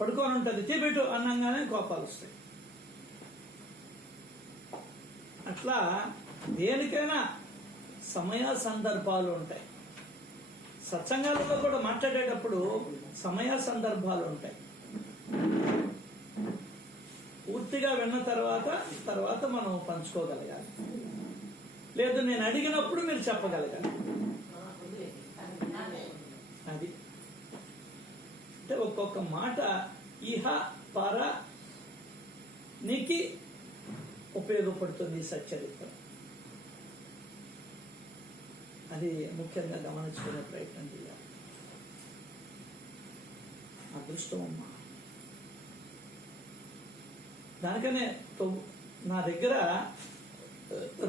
పడుకొని ఉంటుంది, తీపెట్టు అన్నంగానే కోపాలు వస్తాయి. అట్లా దేనికైనా సమయ సందర్భాలు ఉంటాయి. సత్సంగాలలో కూడా మాట్లాడేటప్పుడు సమయ సందర్భాలు ఉంటాయి. పూర్తిగా విన్న తర్వాత మనం పంచుకోగలగాలి. లేదు నేను అడిగినప్పుడు మీరు చెప్పగలగాలి. అది అంటే ఒక్కొక్క మాట ఇహ పర నీకి ఉపయోగపడుతుంది సచ్చరిత్ర. అది ముఖ్యంగా గమనించుకునే ప్రయత్నం చేయాలి. అదృష్టం అమ్మా. దానికనే నా దగ్గర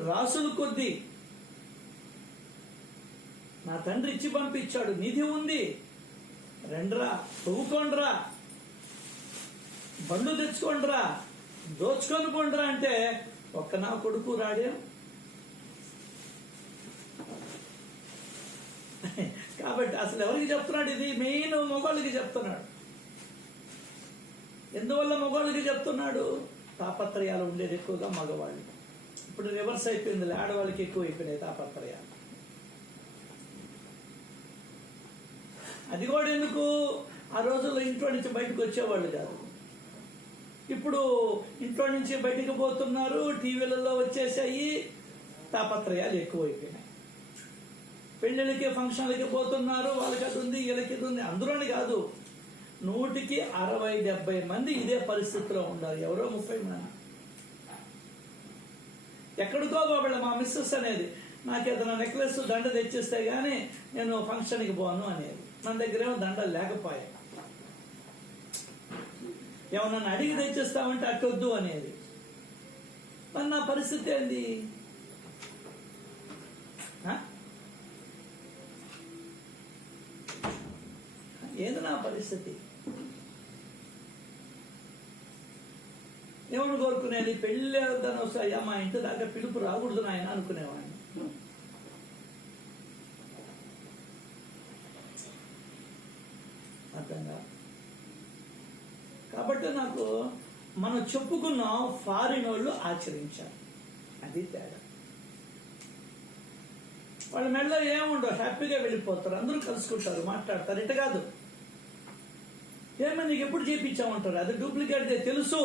రాసులు కొద్దీ నా తండ్రి ఇచ్చి పంపించాడు, నిధి ఉంది, రండ్రా తవ్వుకోండ్రా, బండ్లు తెచ్చుకోండ్రా, దోచుకొని పోండ్రా అంటే ఒక్క నా కొడుకు రాడే. కాబట్టి అసలు ఎవరికి చెప్తున్నాడు? ఇది మెయిన్ మగవాళ్ళకి చెప్తున్నాడు. ఎందువల్ల మగవాళ్ళకి చెప్తున్నాడు? తాపత్రయాలు ఉండేది ఎక్కువగా మగవాళ్ళు. ఇప్పుడు రివర్స్ అయిపోయింది, ఆడవాళ్ళకి ఎక్కువ అయిపోయినాయి తాపత్రయాలు. అది కూడా ఎందుకు? ఆ రోజుల్లో ఇంట్లో నుంచి బయటకు వచ్చేవాళ్ళు కాదు. ఇప్పుడు ఇంట్లో నుంచి బయటకు పోతున్నారు, టీవీలలో వచ్చేసాయి, తాపత్రయాలు ఎక్కువైపోయినాయి. పెళ్లిళ్ళకి ఫంక్షన్లకి పోతున్నారు, వాళ్ళకి అది ఉంది, వీళ్ళకి ఇది ఉంది. అందులోని కాదు, 100కి 60-70 మంది ఇదే పరిస్థితిలో ఉండాలి. ఎవరో 30 మంది. ఎక్కడికో బాబళ్ళ మా మిస్సెస్ అనేది, నాకు ఏదైనా నెక్లెస్ దండ తెచ్చిస్తే గానీ నేను ఫంక్షన్కి పోను అనేది. మన దగ్గర ఏమో దండలు లేకపోయా. ఏమన్నా అడిగి తెచ్చిస్తామంటే అట్టొద్దు అనేది. మరి నా పరిస్థితి ఏంది? ఏది నా పరిస్థితి? ఏమని కోరుకునేది? పెళ్ళి అవుతాను వస్తాయా, మా ఇంటి దాకా పిలుపు రాకూడదు నాయన అనుకునేవాడిని. అర్థంగా. కాబట్టి నాకు మనం చెప్పుకున్న ఫారిన్ వాళ్ళు ఆచరించారు. అది తేడా. వాళ్ళ మెడలో ఏముండవు, హ్యాపీగా వెళ్ళిపోతారు, అందరూ కలుసుకుంటారు, మాట్లాడతారు. ఇట కాదు, ఏమన్నా నీకు ఎప్పుడు చేయించామంటారు, అది డూప్లికేట్ తెలుసు.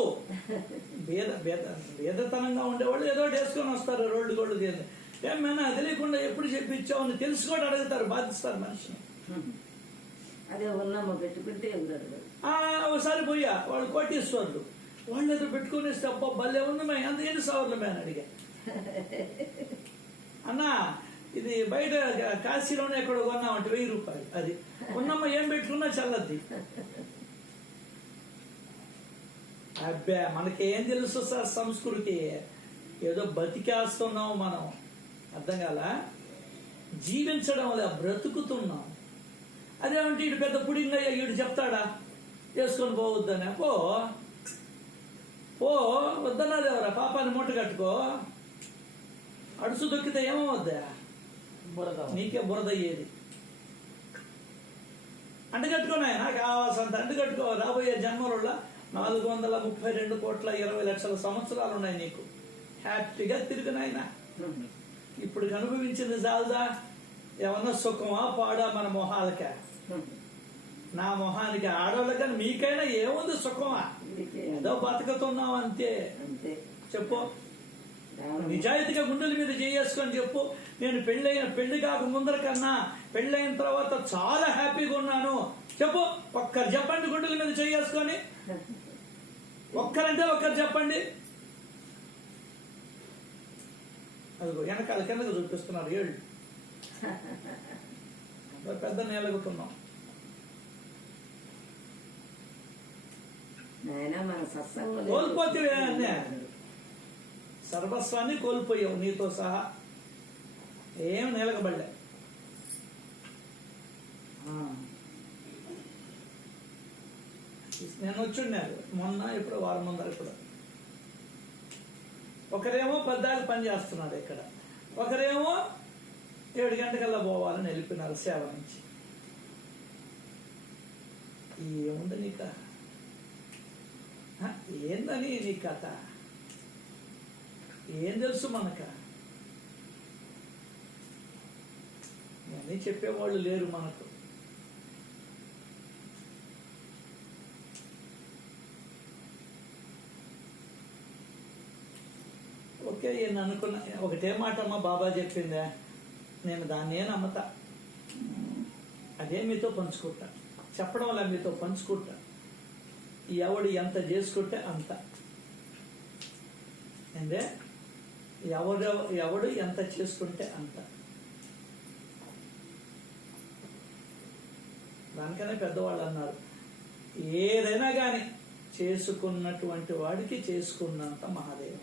భేదతనంగా ఉండేవాళ్ళు ఏదో వేసుకొని వస్తారు, రోడ్డు గోళ్ళు తీయాలి. ఏమైనా తెలియకుండా ఎప్పుడు చేయించావు అని తెలుసుకోవడం అడుగుతారు, బాధిస్తారు మనిషిని. అదే ఉన్నామో పెట్టుకుంటే ఒకసారి పోయా, వాళ్ళు కోటీశ్వర్లు, వాళ్ళు ఏదో పెట్టుకుని ఇస్తే అబ్బా భలే ఉంది మే, అంత ఎన్ని సవర్లు మే అని అడిగా. అన్నా ఇది బయట కాశీలోనే ఎక్కడ కొన్నామంటే 1000 రూపాయలు. అది ఉన్నమ్మ ఏం పెట్టుకున్నా చల్లద్ది. అబ్బా మనకేం తెలుసు సార్ సంస్కృతి? ఏదో బతికేస్తున్నాం మనం, అర్థం కాల, జీవించడం వల్ల బ్రతుకుతున్నాం. అదేమంటే ఇటు పెద్ద పుడింగయ్యా, ఈడు చెప్తాడా వేసుకొని పోవద్దని? పో వద్దన్నది ఎవరా? పాపాన్ని మూట కట్టుకో, అడుసు దొక్కితే ఏమవుద్దా? నీకే బురద అయ్యేది. అంటగట్టుకున్నాయి, నాకు కావాల్సినంత అంటగట్టుకో. రాబోయే జన్మలలో 432,20,00,000 సంవత్సరాలు ఉన్నాయి నీకు, హ్యాపీగా తిరుగునాయన. ఇప్పుడు అనుభవించింది చాలదా? ఏమన్నా సుఖమా పాడా మన మొహాలకే? నా మొహానికి ఆడవాళ్ళకని మీకైనా ఏముంది సుఖమా? ఏదో బతుకుతున్నాం అంతే. చెప్పు, నిజాయితీగా గుండెల మీద చేసుకొని చెప్పు. నేను పెళ్లి కాక ముందర కన్నా పెళ్ళైన తర్వాత చాలా హ్యాపీగా ఉన్నాను చెప్పు. ఒక్కరు చెప్పండి, గుండెల మీద చేసుకొని. ఒక్కరంటే ఒక్కరు చెప్పండి. అదిగో వెనకాల కిందకు చూపిస్తున్నారు ఏళ్ళు. పెద్ద నేలగుతున్నాం. కోల్పోతే సర్వస్వాన్ని కోల్పోయావు నీతో సహా, ఏం నిలకబడలే. నేను వచ్చున్నారు మొన్న, ఇప్పుడు వారం ముందర. ఇప్పుడు ఒకరేమో 10 పని చేస్తున్నాడు ఇక్కడ, ఒకరేమో 7 గంటకల్లా పోవాలని వెళ్ళిపోయినారు సేవ నుంచి. ఏముంది నీక? ఏందని నీ కథ? ఏం తెలుసు మనక? అని చెప్పేవాళ్ళు లేరు మనకు. ఓకే, నేను అనుకున్నా ఒకటే మాట అమ్మ బాబా చెప్పిందా, నేను దాన్నే నమ్మతా, అదే మీతో పంచుకుంటా. చెప్పడం వల్ల మీతో పంచుకుంటా. ఎవడు ఎంత చేసుకుంటే అంత. అంటే ఎవడు ఎంత చేసుకుంటే అంత. దానికనే పెద్దవాళ్ళు అన్నారు, ఏదైనా కానీ చేసుకున్నటువంటి వాడికి చేసుకున్నంత మహాదేవ.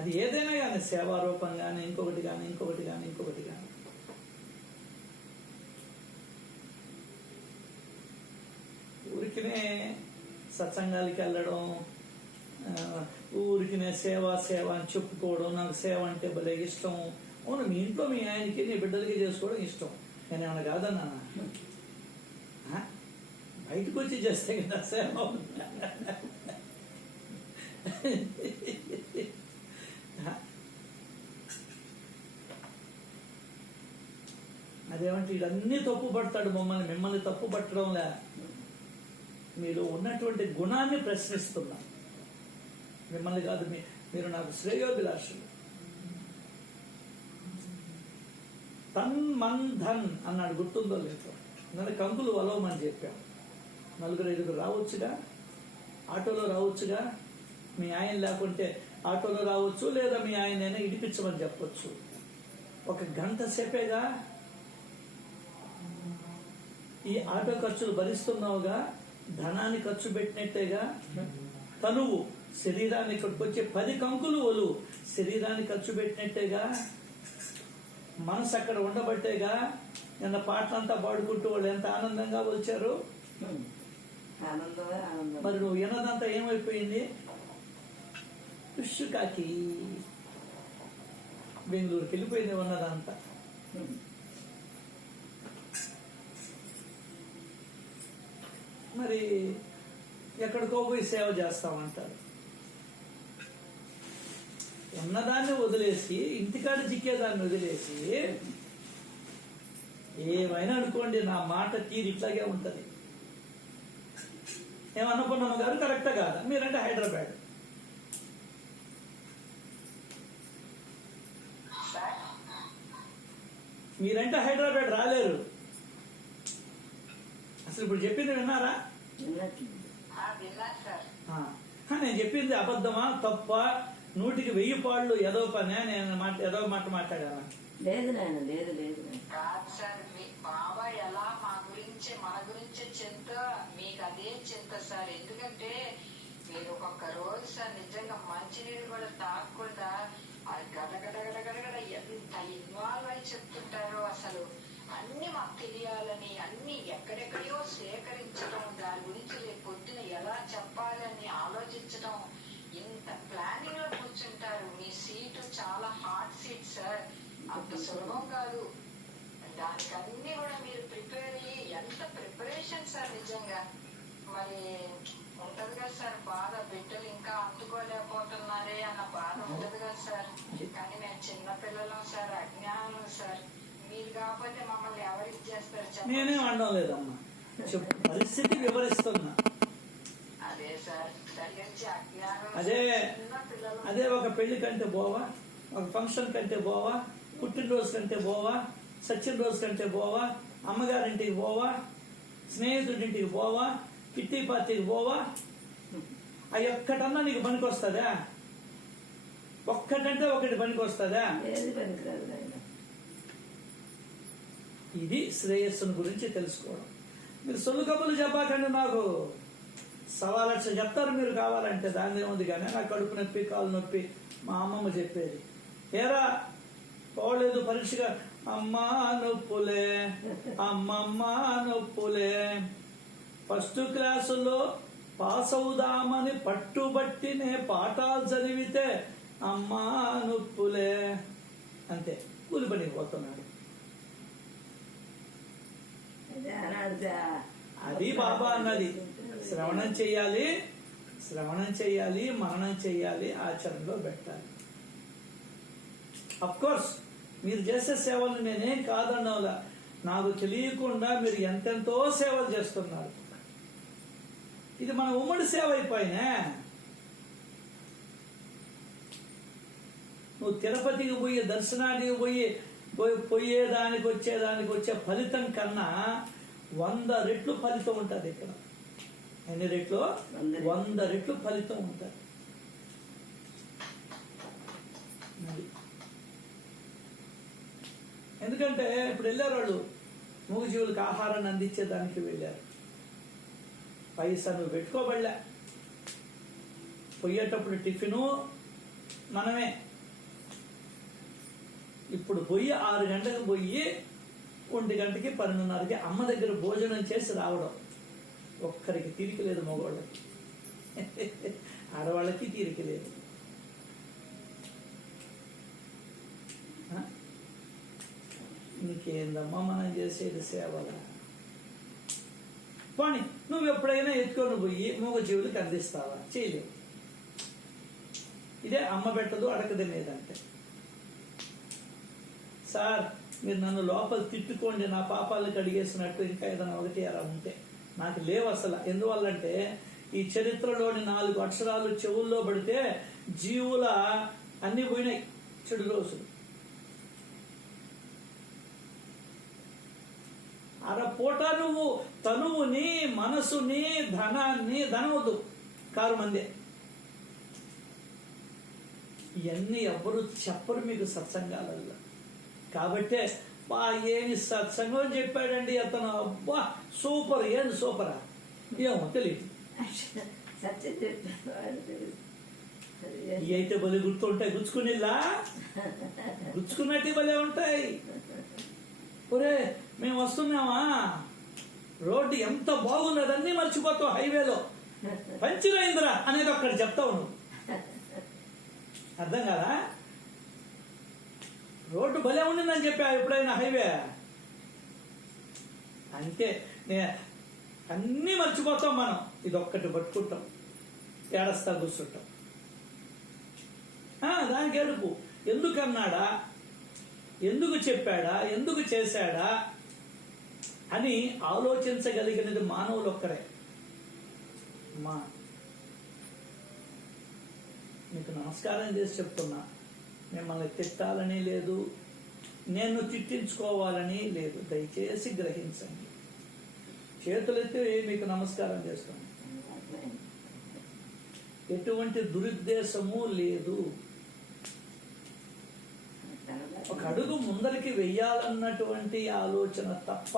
అది ఏదైనా కానీ, సేవారూపం కానీ, ఇంకొకటి కానీ, ఇంకొకటి కానీ, ఇంకొకటి కానీ. ఊరికినే సత్సంగాలకి వెళ్ళడం, ఊరికినే సేవ అని చెప్పుకోవడం, నాకు సేవ అంటే భలే ఇష్టం. అవును, మీ ఇంట్లో మీ ఆయనకి నీ బిడ్డలకి చేసుకోవడం ఇష్టం, నేనేమన్నా కాదన్నా? బయటకు వచ్చి చేస్తే కదా సేవ. అదేమంటే ఇదన్నీ తప్పు పడతాడు మిమ్మల్ని తప్పు పట్టడంలే, మీరు ఉన్నటువంటి గుణాన్ని ప్రశ్నిస్తున్నా. మిమ్మల్ని కాదు, మీరు నాకు శ్రేయోభిలాషులు. తన్ మన్ ధన్ అన్నాడు, గుర్తుందో లేదో. నన్ను కంకులు వలవమని చెప్పాం. 4-5 రావచ్చుగా, ఆటోలో రావచ్చుగా. మీ ఆయన లేకుంటే ఆటోలో రావచ్చు, లేదా మీ ఆయనైనా ఇడిపించమని చెప్పొచ్చు. 1 గంట సేపేగా ఈ ఆటో ఖర్చులు భరిస్తున్నావుగా, ధనాన్ని ఖర్చు పెట్టినట్టేగా. తనువు శరీరాన్ని ఇక్కడికి వచ్చే 10 కంకులు ఒలువు శరీరాన్ని ఖర్చు పెట్టినట్టేగా. మనసు అక్కడ ఉండబట్టేగా నిన్న పాటలంతా పాడుకుంటూ వాళ్ళు ఎంత ఆనందంగా వచ్చారు. మరి నువ్వు విన్నదంతా ఏమైపోయింది? కాకి బెంగళూరుకి వెళ్ళిపోయింది ఉన్నదంతా. మరి ఎక్కడికో పోయి సేవ చేస్తామంటారు. ఉన్నదాన్ని వదిలేసి, ఇంటికాడ చిక్కేదాన్ని వదిలేసి, ఏమైనా అనుకోండి, నా మాట తీరు ఇట్లాగే ఉంటది. ఏమన్నపూర్ణమ్మ గారు కరెక్టా కాదా? మీరంటే హైదరాబాద్, మీరంటే హైదరాబాద్ రాలేరు. అసలు ఇప్పుడు చెప్పింది విన్నారా? నేను చెప్పింది అబద్ధమా తప్ప? 100కి 1000 పాళ్ళు ఏదో పని. నేను ఏదో మాట మాట్లాడాను. లేదు నాయన, లేదు లేదు కాదు సార్. మీ బాబా ఎలా మన గురించి చింత, మీకు అదే చింత సార్. ఎందుకంటే మీరు ఒక్కొక్క రోజు సార్ నిజంగా మంచినీళ్ళు కూడా తాగకుండా అది గడగడ ఎంత ఇన్వాల్వ్ అయి చెప్తుంటారో. అసలు అన్ని మాకు తెలియాలని, అన్ని ఎక్కడెక్కడో సేకరించడం, దాని గురించి రేపు పొద్దున ఎలా చెప్పాలని ఆలోచించడం, ఇంత ప్లానింగ్ లో కూర్చుంటారు. మీ సీటు చాలా హాట్ సీట్ సార్, అంత సులభం కాదు. దానికి అన్ని కూడా మీరు ప్రిపేర్ అయ్యి, ఎంత ప్రిపరేషన్ సార్ నిజంగా. మరి ఉంటది కదా సార్ బాధ, బిడ్డలు ఇంకా అందుకోలేకపోతున్నారే అన్న బాధ ఉంటది కదా సార్. కానీ మేము చిన్నపిల్లలం సార్, అజ్ఞానం సార్. మీరు కాకపోతే మమ్మల్ని ఎవరికి చేస్తారు? నేనే అనడం లేదమ్మా, పరిస్థితి వివరిస్తున్నా. అదే సార్, దయచేసి అజ్ఞానం. అదే ఒక పెళ్లి కంటే పోవా, ఒక ఫంక్షన్ కంటే పోవా, పుట్టినరోజు కంటే పోవా, సచ్చిన రోజు కంటే పోవా, అమ్మగారింటికి పోవా, స్నేహితుడింటికి పోవా, కిట్టి పార్టీకి పోవా. అవి ఒక్కటన్నా నీకు పనికి వస్తుందా? ఒక్కటంటే ఒకటి పనికి వస్తుందా? ఇది శ్రేయస్సును గురించి తెలుసుకోవడం. మీరు సొల్లు కబుర్లు చెప్పాకండి. నాకు 1,00,000 చెప్తారు మీరు కావాలంటే, దాని ఉంది. కానీ నాకు కడుపు నొప్పి, కాలు నొప్పి మా అమ్మమ్మ చెప్పేది. ఏరా పోలేదు పరీక్షగా, అమ్మా నొప్పులే, అమ్మమ్మ నొప్పులే. 1st క్లాసులో పాస్ అవుదామని పట్టుబట్టి నే పాఠాలు చదివితే అమ్మా నొప్పులే. అంతే, కూలి పనికి పోతున్నాడు. అది బాబా అన్నది. శ్రవణం చెయ్యాలి, మననం చెయ్యాలి, ఆచరణలో పెట్టాలి. అఫ్ కోర్స్ మీరు చేసే సేవలు నేనేం కాదన్నోలా, నాకు తెలియకుండా మీరు ఎంతెంతో సేవలు చేస్తున్నారు. ఇది మన ఉమ్మడి సేవ అయిపోయినా. నువ్వు తిరుపతికి పోయి దర్శనానికి పోయేదానికి వచ్చే ఫలితం కన్నా 100 రెట్లు ఫలితం ఉంటుంది ఇక్కడ. ఎన్ని రెట్లు? 100 రెట్లు ఫలితం ఉంటుంది. ఎందుకంటే ఇప్పుడు వెళ్ళారు వాళ్ళు, మూగజీవులకు ఆహారాన్ని అందించేదానికి వెళ్ళారు. పైసా నువ్వు పెట్టుకోబడలే. పోయేటప్పుడు టిఫిను మనమే. ఇప్పుడు పోయి 6 గంటలకు పోయి 1 గంటకి 12:30కి అమ్మ దగ్గర భోజనం చేసి రావడం. ఒక్కరికి తీరిక లేదు, మగవాళ్ళకి. ఆడవాళ్ళకి తీరిక లేదు. ఇంకేందమ్మా మనం చేసేది సేవలా? పోనీ నువ్వు ఎప్పుడైనా ఎత్తుకొని పోయి మూగజీవులకు అందిస్తావా? చేయలేవు. ఇదే అమ్మ పెట్టదు అడకది లేదంటే. సార్ మీరు నన్ను లోపల తిట్టుకోండి, నా పాపాలకు అడిగేసినట్టు ఇంకా ఏదైనా ఒకటి అలా ఉంటే నాకు లేవు అసలు. ఎందువల్లంటే ఈ చరిత్రలోని 4 అక్షరాలు చెవుల్లో పడితే జీవుల అన్ని పోయినాయి. చెడు రోజులు అరపూట నువ్వు తనువుని, మనసుని, ధనాన్ని, ధనవద్దు కారు మందే. ఇవన్నీ ఎవ్వరు చెప్పరు మీకు సత్సంగాలలో. కాబట్టే బా ఏమి సత్సంగం చెప్పాడండి అతను, అబ్బా సూపర్. ఏం సూపరా ఏమో తెలియదు. ఇవి అయితే బలి గుర్తుంటాయి. గుచ్చుకునిలా గుచ్చుకున్నట్టు బలే ఉంటాయి. ఒరే మేము వస్తున్నామా, రోడ్డు ఎంత బాగున్నది, అన్నీ మర్చిపోతావు. హైవేలో పంచర్ అయిందిరా అనేది ఒక్కటి చెప్తావు నువ్వు. అర్థం కాదా? రోడ్డు భలే ఉండిందని చెప్పా ఎప్పుడైనా హైవే అంటే అన్నీ మర్చిపోతాం మనం. ఇదొక్కటి పట్టుకుంటాం, ఏడస్తా కూర్చుంటాం. దానికి ఏడుపు. ఎందుకన్నాడా, ఎందుకు చెప్పాడా, ఎందుకు చేశాడా అని ఆలోచించగలిగినది మానవులు ఒక్కరే. అమ్మా మీకు నమస్కారం చేసి చెప్తున్నా, మిమ్మల్ని తిట్టాలని లేదు, నేను తిట్టించుకోవాలని లేదు. దయచేసి గ్రహించండి. చేతులెత్తి మీకు నమస్కారం చేస్తాను. ఎటువంటి దురుద్దేశము లేదు. ఒక అడుగు ముందరికి వెయ్యాలన్నటువంటి ఆలోచన తప్ప.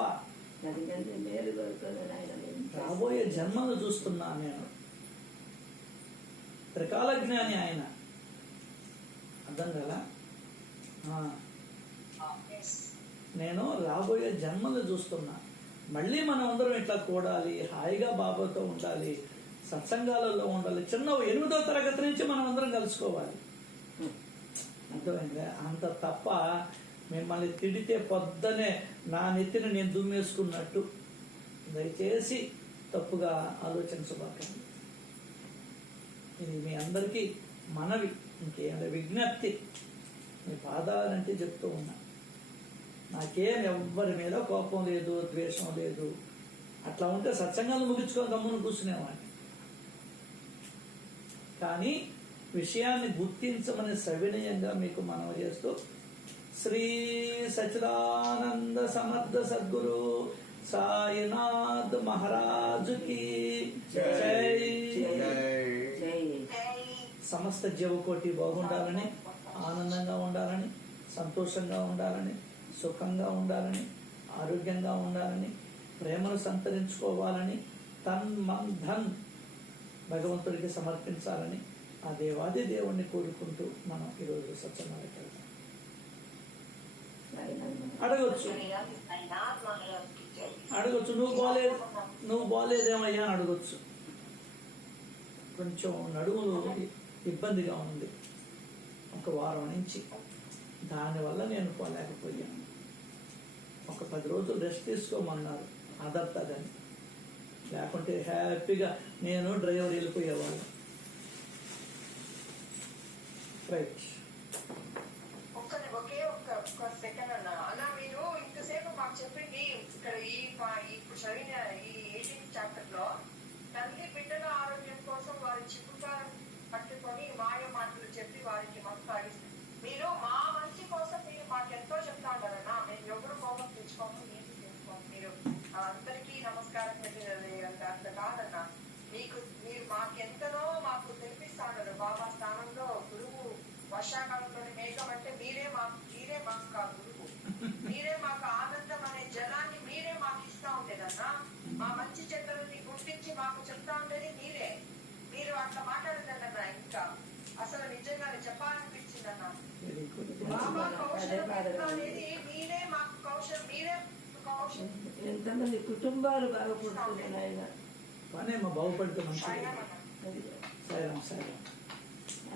రాబోయే జన్మను చూస్తున్నా నేను. త్రికాల జ్ఞాని ఆయన. అర్థం కదా? నేను రాబోయే జన్మలు చూస్తున్నా. మళ్ళీ మనం అందరం ఇట్లా కూడాలి, హాయిగా బాబాతో ఉండాలి, సత్సంగాలలో ఉండాలి. చిన్న 8వ తరగతి నుంచి మనం అందరం కలుసుకోవాలి. అర్థమైందా? అంత తప్ప మిమ్మల్ని తిడితే పొద్దునే నా నెత్తిని నేను దుమ్మేసుకున్నట్టు దయచేసి తప్పుగా ఆలోచించబాకండి. ఇది మీ అందరికీ మనవి, ఇంకేమైనా విజ్ఞప్తి. మీ పాదాలంటే చెప్తూ ఉన్నా. నాకేం ఎవ్వరి మీద కోపం లేదు, ద్వేషం లేదు. అట్లా ఉంటే సత్సంగాలు ముగించుకొని గమ్మును కూర్చునేవాడిని. కానీ విషయాన్ని గుర్తించమని సవినయంగా మీకు మనవి చేస్తూ, శ్రీ సచ్చిదానంద సమర్థ సద్గురు సాయినాథ్ మహారాజుకి జై. సమస్త జీవకోటి బాగుండాలని, ఆనందంగా ఉండాలని, సంతోషంగా ఉండాలని, సుఖంగా ఉండాలని, ఆరోగ్యంగా ఉండాలని, ప్రేమను సంతరించుకోవాలని, తన్ మన్ ధన్ భగవంతుడికి సమర్పించాలని ఆ దేవాది దేవుణ్ణి కోరుకుంటూ మనం ఈరోజు సత్సంగానికి వెళ్తాం. అడగొచ్చు నువ్వు బాలేదేమయ్యా అని అడగొచ్చు. కొంచెం నడుములు ఇబ్బందిగా ఉంది 1 వారం నుంచి, దానివల్ల నేను పోలేకపోయాను. ఒక 10 రోజులు రెస్ట్ తీసుకోమన్నారు. అదర్తదని. లేకుంటే హ్యాపీగా నేను డ్రైవర్ వెళ్ళిపోయేవాళ్ళు. రైట్. ఒకే ఒక్క సెకండ్ అన్న మీరు ఇంతసేపు మాకు చెప్పింది ఇక్కడ ఇప్పుడు చదివిన ఈ 18th చాప్టర్ లో తల్లి బిడ్డల ఆరోగ్యం కోసం వారి చిక్కుగా పట్టుకొని మాయ మాటలు చెప్పి వారికి మత్తు తాగిస్తారు. మీరు మా మంచి కోసం మీరు మాకెంతో చెప్తా ఉంటారన్నా. మేము ఎవరు కోపం తెచ్చుకోము, నీతి తెచ్చుకోము. మీరు అందరికీ నమస్కారం పెట్టేది అట్లా కాదన్నా. మీరు మాకెంతనో మాకు తెలిపిస్తా ఉన్నారు. బాబా స్థానంలో గురువు వర్షాకాలంలోని మేఘం అంటే మీరే మాకు ఆ గురువు. మీరే మాకు ఆనందం అనే జలాన్ని మీరే మాకు ఇస్తా ఉండేదన్నా. మా మంచి చెడ్డలని గుర్తించి మాకు చెప్తా ఉండేది మీరే. మీరు అట్లా మాట్లాడదన్నా. ఇంకా అసలు నిజంగానే చెప్పాలనిపించిందన్నా. బాబా కౌశలం అనేది మీరే మాకు కౌశలం, మీరే కౌశలం. ఎంతమంది కుటుంబాలు బాగుపడుతున్నాయి ఆయన. పనే మా బాగుపడుతున్నాం. అది సరే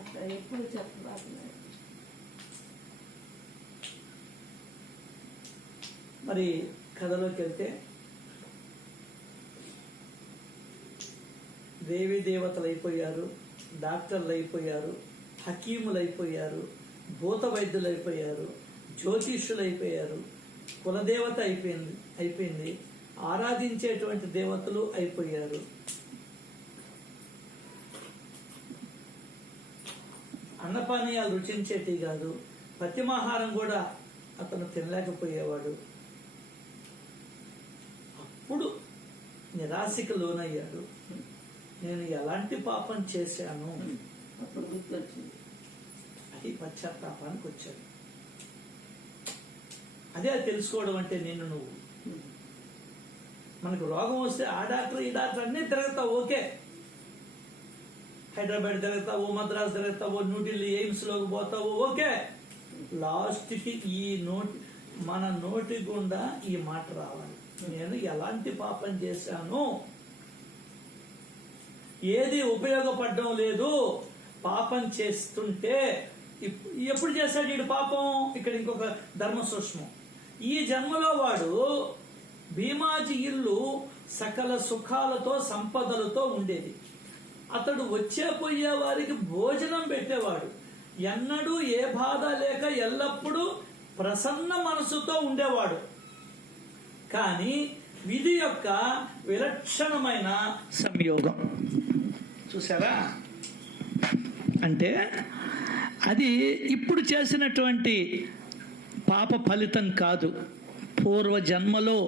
అట్లా ఎప్పుడు చెప్పబోతున్నాయి. మరి కథలోకి వెళ్తే దేవీ దేవతలు అయిపోయారు, డాక్టర్లు అయిపోయారు, హకీములు అయిపోయారు, భూత వైద్యులు అయిపోయారు, జ్యోతిష్యులు అయిపోయారు, కులదేవత అయిపోయింది, ఆరాధించేటువంటి దేవతలు అయిపోయారు. అన్నపానీయాలు రుచించేటి కాదు, ప్రతిమాహారం కూడా అతను తినలేకపోయేవాడు. అప్పుడు నిరాశకు లోనయ్యాడు. నేను ఎలాంటి పాపం చేశాను అప్పుడు గుర్తొచ్చింది. అది పశ్చాత్తాపానికి వచ్చాడు. అదే తెలుసుకోవడం అంటే నువ్వు మనకు రోగం వస్తే ఆ డాక్టర్ ఈ డాక్టర్ అన్నీ తిరుగుతావు. ఓకే, హైదరాబాద్ తిరుగుతావు, మద్రాసు తిరుగుతావు, న్యూఢిల్లీ ఎయిమ్స్ లోకి పోతావు. ఓకే, లాస్ట్ కి మన నోటి గుండా ఈ మాట రావాలి. నేను ఎలాంటి పాపం చేశాను, ఏది ఉపయోగపడడం లేదు, పాపం చేస్తుంటే. ఎప్పుడు చేశాడు వీడు పాపం? ఇక్కడ ఇంకొక ధర్మ సూక్ష్మం. ఈ జన్మలో వాడు భీమాజీ ఇల్లు సకల సుఖాలతో సంపదలతో ఉండేది. అతడు పోయే వారికి భోజనం పెట్టేవాడు. ఎన్నడూ ఏ బాధ లేక ఎల్లప్పుడూ ప్రసన్న మనసుతో ఉండేవాడు. కానీ విధి యొక్క విలక్షణమైన సంయోగం చూసారా? అంటే అది ఇప్పుడు చేసినటువంటి పాప ఫలితం కాదు, పూర్వ జన్మలో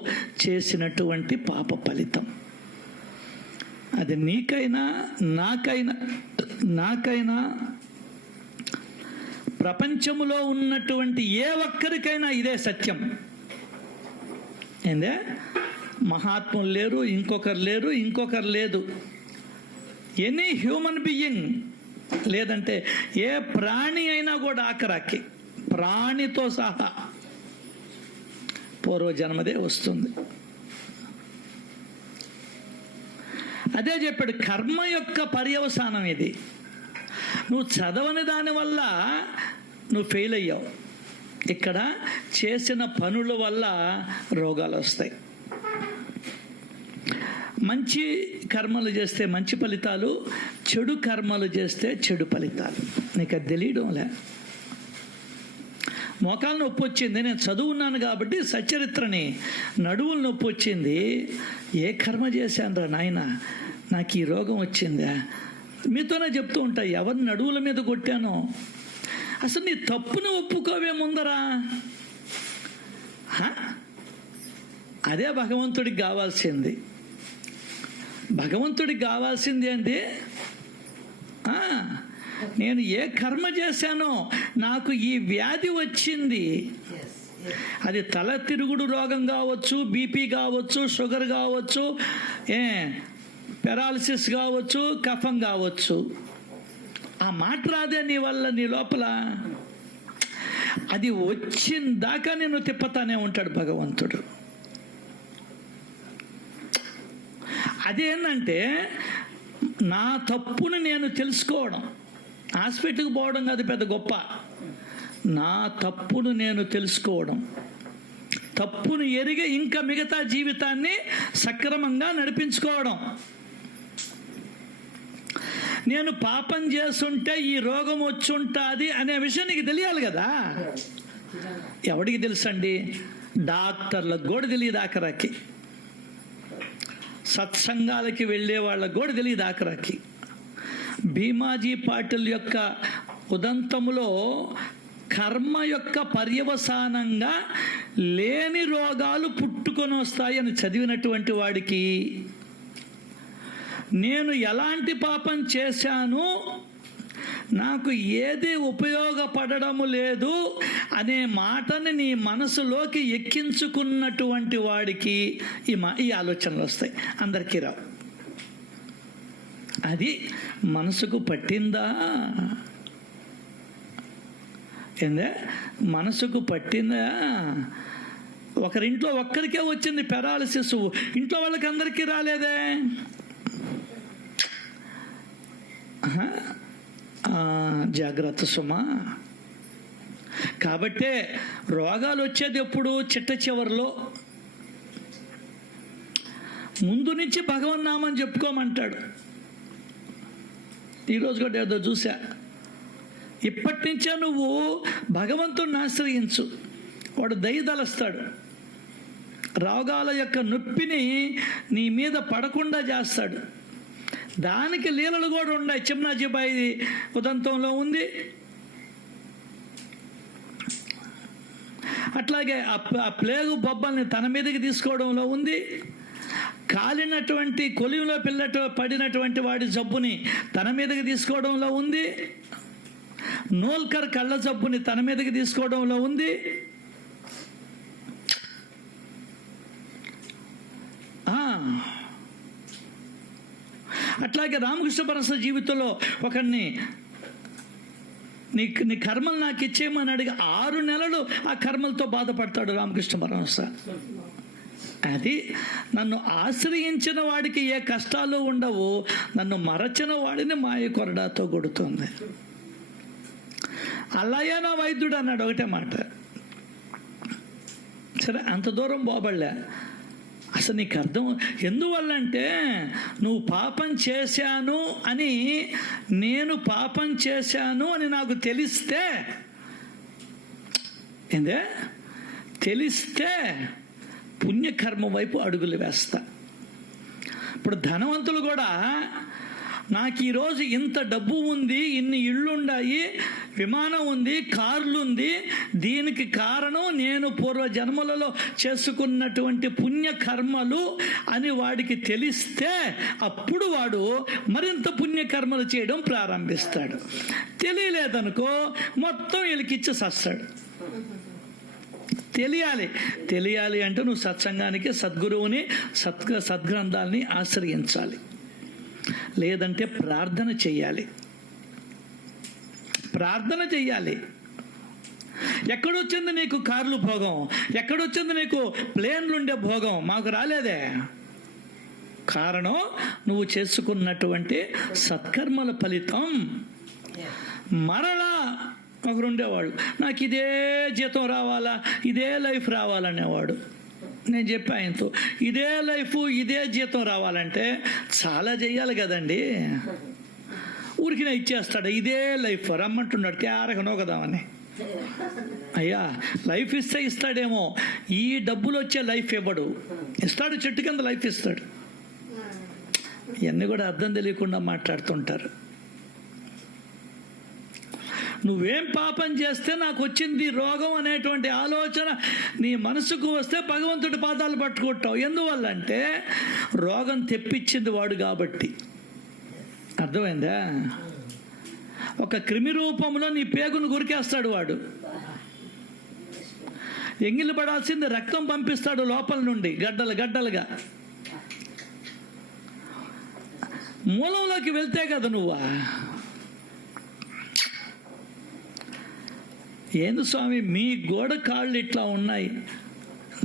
చేసినటువంటి పాప ఫలితం. అది నీకైనా నాకైనా ప్రపంచములో ఉన్నటువంటి ఏ ఒక్కరికైనా ఇదే సత్యం. ఏందే, మహాత్ములు లేరు, ఇంకొకరు లేదు. ఎనీ హ్యూమన్ బీయింగ్, లేదంటే ఏ ప్రాణి అయినా కూడా ఆఖరాకి ప్రాణితో సహా పూర్వజన్మదే వస్తుంది. అదే చెప్పాడు, కర్మ యొక్క పర్యవసానం ఇది. నువ్వు చదవని దానివల్ల నువ్వు ఫెయిల్ అయ్యావు. ఇక్కడ చేసిన పనుల వల్ల రోగాలు వస్తాయి. మంచి కర్మలు చేస్తే మంచి ఫలితాలు, చెడు కర్మలు చేస్తే చెడు ఫలితాలు. నీకు అది తెలియడంలే. మోకాలు నొప్పి వచ్చింది, నేను చదువున్నాను కాబట్టి సచరిత్రని, నడువులు నొప్పి వచ్చింది, ఏ కర్మ చేశాను రా నాయన నాకు ఈ రోగం వచ్చిందా? మీతోనే చెప్తూ ఉంటా, ఎవరిని నడువుల మీద కొట్టానో. అసలు నీ తప్పును ఒప్పుకోవే ముందరా. అదే భగవంతుడికి కావాల్సింది. భగవంతుడికి కావాల్సింది అంటే నేను ఏ కర్మ చేశానో నాకు ఈ వ్యాధి వచ్చింది. అది తల తిరుగుడు రోగం కావచ్చు, బీపీ కావచ్చు, షుగర్ కావచ్చు, పెరాలసిస్ కావచ్చు, కఫం కావచ్చు. ఆ మాట రాదే నీ వల్ల, నీ లోపల. అది వచ్చిందాకా నేను తిప్పతానే ఉంటాడు భగవంతుడు. అదేంటంటే నా తప్పును నేను తెలుసుకోవడం. హాస్పిటల్కి పోవడం కాదు పెద్ద గొప్ప, నా తప్పును నేను తెలుసుకోవడం. తప్పును ఎరిగి ఇంకా మిగతా జీవితాన్ని సక్రమంగా నడిపించుకోవడం. నేను పాపం చేస్తుంటే ఈ రోగం వచ్చుంటుంది అనే విషయం నీకు తెలియాలి కదా. ఎవడికి తెలుసండి? డాక్టర్లకు కూడా తెలియదు ఆఖరాకి, సత్సంగాలకి వెళ్ళే వాళ్ళకు కూడా తెలియదు ఆఖరాకి. భీమాజీ పాటిల్ యొక్క ఉదంతములో కర్మ యొక్క పర్యవసానంగా లేని రోగాలు పుట్టుకొని వస్తాయని చదివినటువంటి వాడికి నేను ఎలాంటి పాపం చేశాను, నాకు ఏది ఉపయోగపడము లేదు అనే మాటని నీ మనసులోకి ఎక్కించుకున్నటువంటి వాడికి ఈ ఆలోచనలు వస్తాయి, అందరికీ రావు. అది మనసుకు పట్టిందా? ఏందే మనసుకు పట్టిందా? ఒకరింట్లో ఒక్కరికే వచ్చింది పెరాలసిస్, ఇంట్లో వాళ్ళకి అందరికీ రాలేదే. జాగ్రత్త సుమా. కాబట్టే రోగాలు వచ్చేది ఎప్పుడు? చిట్ట చివరిలో. ముందు నుంచి భగవన్నామని చెప్పుకోమంటాడు. ఈరోజు కూడా ఏదో చూసా, ఇప్పటి నుంచే నువ్వు భగవంతుడిని ఆశ్రయించు, వాడు దయదలుస్తాడు, రోగాల యొక్క నొప్పిని నీ మీద పడకుండా చేస్తాడు. దానికి లీలలు కూడా ఉన్నాయి. చిమ్నాజీబాయి ఉదంతంలో ఉంది. అట్లాగే ఆ ప్లేగు బొబ్బల్ని తన మీదకి తీసుకోవడంలో ఉంది. కాలినటువంటి కొలివిలో పడినటువంటి వాడి జబ్బుని తన మీదకి తీసుకోవడంలో ఉంది. నోల్కర్ కళ్ళ జబ్బుని తన మీదకి తీసుకోవడంలో ఉంది. అట్లాగే రామకృష్ణ పరమహంస జీవితంలో ఒకరిని నీ కర్మలు నాకు ఇచ్చేయమని అడిగి 6 నెలలు ఆ కర్మలతో బాధపడతాడు రామకృష్ణ పరమహంస. అది నన్ను ఆశ్రయించిన వాడికి ఏ కష్టాలు ఉండవు, నన్ను మరచిన వాడిని మాయ కొరడాతో కొడుతుంది. అలాగే నా వైద్యుడు అన్నాడు ఒకటే మాట. సరే, అంత దూరం పోబడలే. అసలు నీకు అర్థం ఎందువల్ల అంటే, నువ్వు పాపం చేశాను అని, నేను పాపం చేశాను అని నాకు తెలిస్తే, ఏందే తెలిస్తే పుణ్యకర్మ వైపు అడుగులు వేస్తా. ఇప్పుడు ధనవంతులు కూడా నాకు ఈరోజు ఇంత డబ్బు ఉంది, ఇన్ని ఇళ్ళు ఉన్నాయి, విమానం ఉంది, కార్లు ఉంది, దీనికి కారణం నేను పూర్వ జన్మలలో చేసుకున్నటువంటి పుణ్యకర్మలు అని వాడికి తెలిస్తే అప్పుడు వాడు మరింత పుణ్యకర్మలు చేయడం ప్రారంభిస్తాడు. తెలియలేదనుకో మొత్తం వీళ్ళకిచ్చి సస్తాడు. తెలియాలి అంటే నువ్వు సత్సంగానికి, సద్గురువుని, సద్గ్రంథాలని ఆశ్రయించాలి. లేదంటే ప్రార్థన చెయ్యాలి. ఎక్కడొచ్చింది నీకు కార్లు భోగం? ఎక్కడొచ్చింది నీకు ప్లేన్లుండే భోగం? మాకు రాలేదే. కారణం నువ్వు చేసుకున్నటువంటి సత్కర్మల ఫలితం. మరలా ఒకరుండేవాడు, నాకు ఇదే జీతం రావాలా, ఇదే లైఫ్ రావాలనేవాడు. నేను చెప్పా ఆయనతో, ఇదే లైఫ్ ఇదే జీతం రావాలంటే చాలా చెయ్యాలి కదండి. ఊరికి నా ఇచ్చేస్తాడు, ఇదే లైఫ్ రమ్మంటున్నాడు, క్యారగా నోకదామని. అయ్యా, లైఫ్ ఇస్తే ఇస్తాడేమో, ఈ డబ్బులు వచ్చే లైఫ్ ఇవ్వడు. ఇస్తాడు, చెట్టు కింద లైఫ్ ఇస్తాడు. ఇవన్నీ కూడా అర్థం తెలియకుండా మాట్లాడుతుంటారు. నువ్వేం పాపం చేస్తే నాకు వచ్చింది రోగం అనేటువంటి ఆలోచన నీ మనసుకు వస్తే భగవంతుడి పాదాలు పట్టుకుంటావు. ఎందువల్ల అంటే రోగం తెప్పించింది వాడు కాబట్టి. అర్థమైందా? ఒక క్రిమి రూపంలో నీ పేగును గురికేస్తాడు వాడు. ఎంగిలి పడాల్సింది రక్తం పంపిస్తాడు లోపల నుండి గడ్డలుగా. మూలంలోకి వెళ్తే కదా నువ్వా. ఏంది స్వామి మీ గోడ కాళ్ళు ఇట్లా ఉన్నాయి,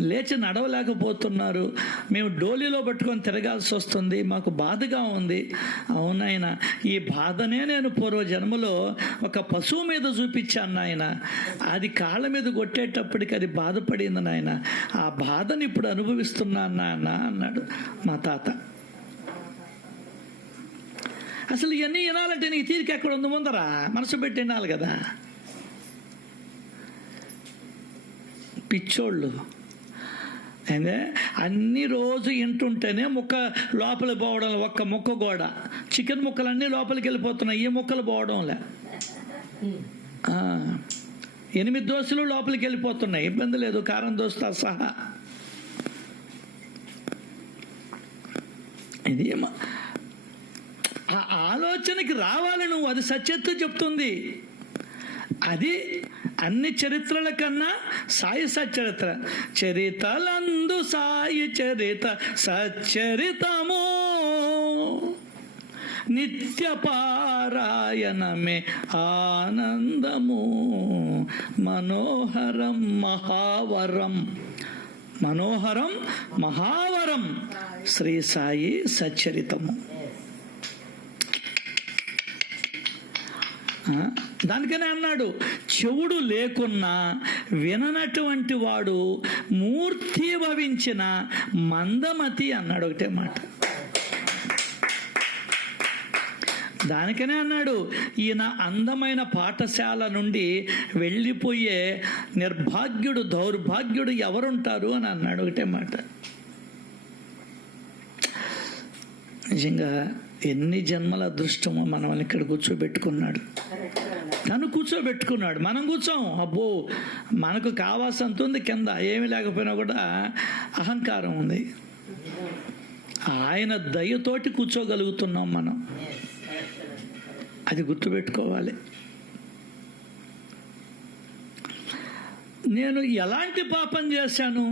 లేచి నడవలేకపోతున్నారు, మేము డోలీలో పట్టుకొని తిరగాల్సి వస్తుంది, మాకు బాధగా ఉంది. అవునాయన, ఈ బాధనే నేను పూర్వజన్మలో ఒక పశువు మీద చూపించాను నాయన, అది కాళ్ళ మీద కొట్టేటప్పటికి అది బాధపడింది నాయన, ఆ బాధని ఇప్పుడు అనుభవిస్తున్నాను నాన్న అన్నాడు మా తాత. అసలు ఇవన్నీ వినాలంటే నీకు తీరిక ఎక్కడ ఉంది? ముందరా మనసు పెట్టి వినాలి కదా. పిచ్చోళ్ళు అదే అన్ని రోజు వింటుంటేనే ముక్క లోపలికి పోవడం, ఒక్క ముక్క కూడా చికెన్ ముక్కలన్నీ లోపలికి వెళ్ళిపోతున్నాయి, ఈ ముక్కలు పోవడంలే. 8 దోశలు లోపలికి వెళ్ళిపోతున్నాయి, ఇబ్బంది లేదు, కారం దోశతో సహా. ఇది ఆ ఆలోచనకి రావాలి నువ్వు, అది సత్యత్వం చెప్తుంది. అది అన్ని చరిత్రల కన్నా సాయి సచ్చరిత్ర. చరితలందు సాయి చరిత సచ్చరితము, నిత్య పారాయణమే ఆనందము, మనోహరం మహావరం, మనోహరం మహావరం శ్రీ సాయి సచ్చరితము. దానికనే అన్నాడు, చెవుడు లేకున్నా విననటువంటి వాడు మూర్తి భవించిన మందమతి అన్నాడు. ఒకటే మాట. దానికనే అన్నాడు, ఈయన అందమైన పాఠశాల నుండి వెళ్ళిపోయే నిర్భాగ్యుడు, దౌర్భాగ్యుడు ఎవరుంటారు అని అన్నాడు. ఒకటే మాట. నిజంగా ఎన్ని జన్మల అదృష్టమో మనల్ని ఇక్కడ కూర్చోబెట్టుకున్నాడు. తను కూర్చోబెట్టుకున్నాడు, మనం కూర్చోం. అబ్బో మనకు కావాల్సినంత ఉంది కింద, ఏమి లేకపోయినా కూడా అహంకారం ఉంది. ఆయన దయతోటి కూర్చోగలుగుతున్నాం మనం, అది గుర్తుపెట్టుకోవాలి. నేను ఎలాంటి పాపం చేశాను,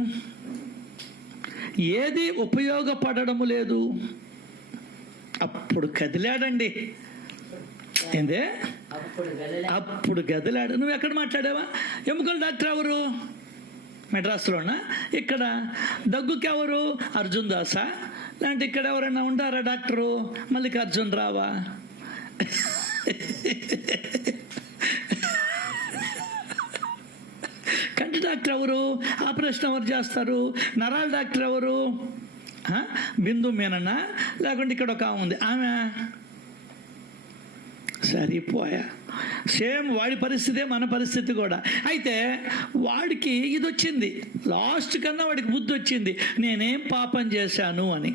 ఏది ఉపయోగపడము లేదు. అప్పుడు కదిలాడండి. ఏందే అప్పుడు కదిలాడు. నువ్వు ఎక్కడ మాట్లాడావా? ఎముకల డాక్టర్ ఎవరు? మెడ్రాస్లోనా? ఇక్కడ దగ్గుకి ఎవరు? అర్జున్ దాసా? లేదంటే ఇక్కడ ఎవరైనా ఉంటారా డాక్టరు? మల్లికార్జున్ రావా? కంటి డాక్టర్ ఎవరు? ఆపరేషన్ ఎవరు చేస్తారు? నరాల డాక్టర్ ఎవరు? బిందు మీనన్నా? లేకుంటే ఇక్కడ ఒక ఉంది, ఆమె. సరిపోయా. సేమ్ వాడి పరిస్థితే మన పరిస్థితి కూడా. అయితే వాడికి ఇది వచ్చింది, లాస్ట్ కన్నా వాడికి బుద్ధి వచ్చింది, నేనేం పాపం చేశాను అని.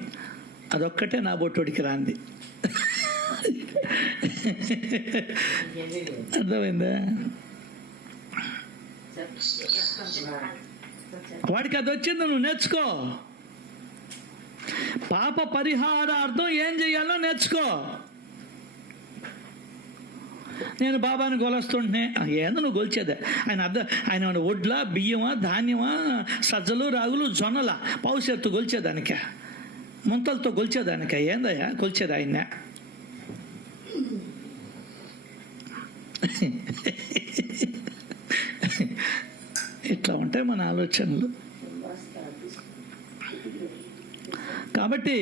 అదొక్కటే నా బొట్టోడికి రాంది. అర్థమైందా? వాడికి అది వచ్చింది, నువ్వు నేర్చుకో. పాప పరిహారార్థం ఏం చేయాలో నేర్చుకో. నేను బాబాని గొలుస్తుంటే, ఏందో నువ్వు గొలిచేదే? ఆయన ఒడ్ల, బియ్యమా, ధాన్యమా, సజ్జలు, రాగులు, జొన్నల పౌషత్తు గొలిచేదానిక, ముంతలతో గొలిచేదానిక? ఏందయ్యా కొలిచేది ఆయన? ఇట్లా ఉంటాయి మన ఆలోచనలు. కాబట్టి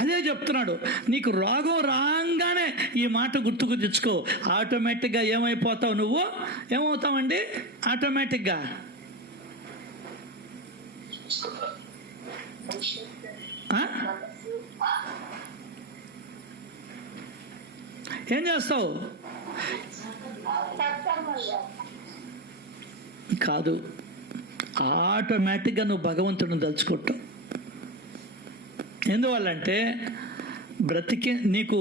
అదే చెప్తున్నాడు, నీకు రోగం రాగానే ఈ మాట గుర్తుకు తెచ్చుకో. ఆటోమేటిక్గా ఏమైపోతావు నువ్వు? ఏమవుతావండి ఆటోమేటిక్గా? ఏం చేస్తావు? కాదు, ఆటోమేటిక్గా నువ్వు భగవంతుడిని తలుచుకుంటావు. ఎందువల్లంటే నీకు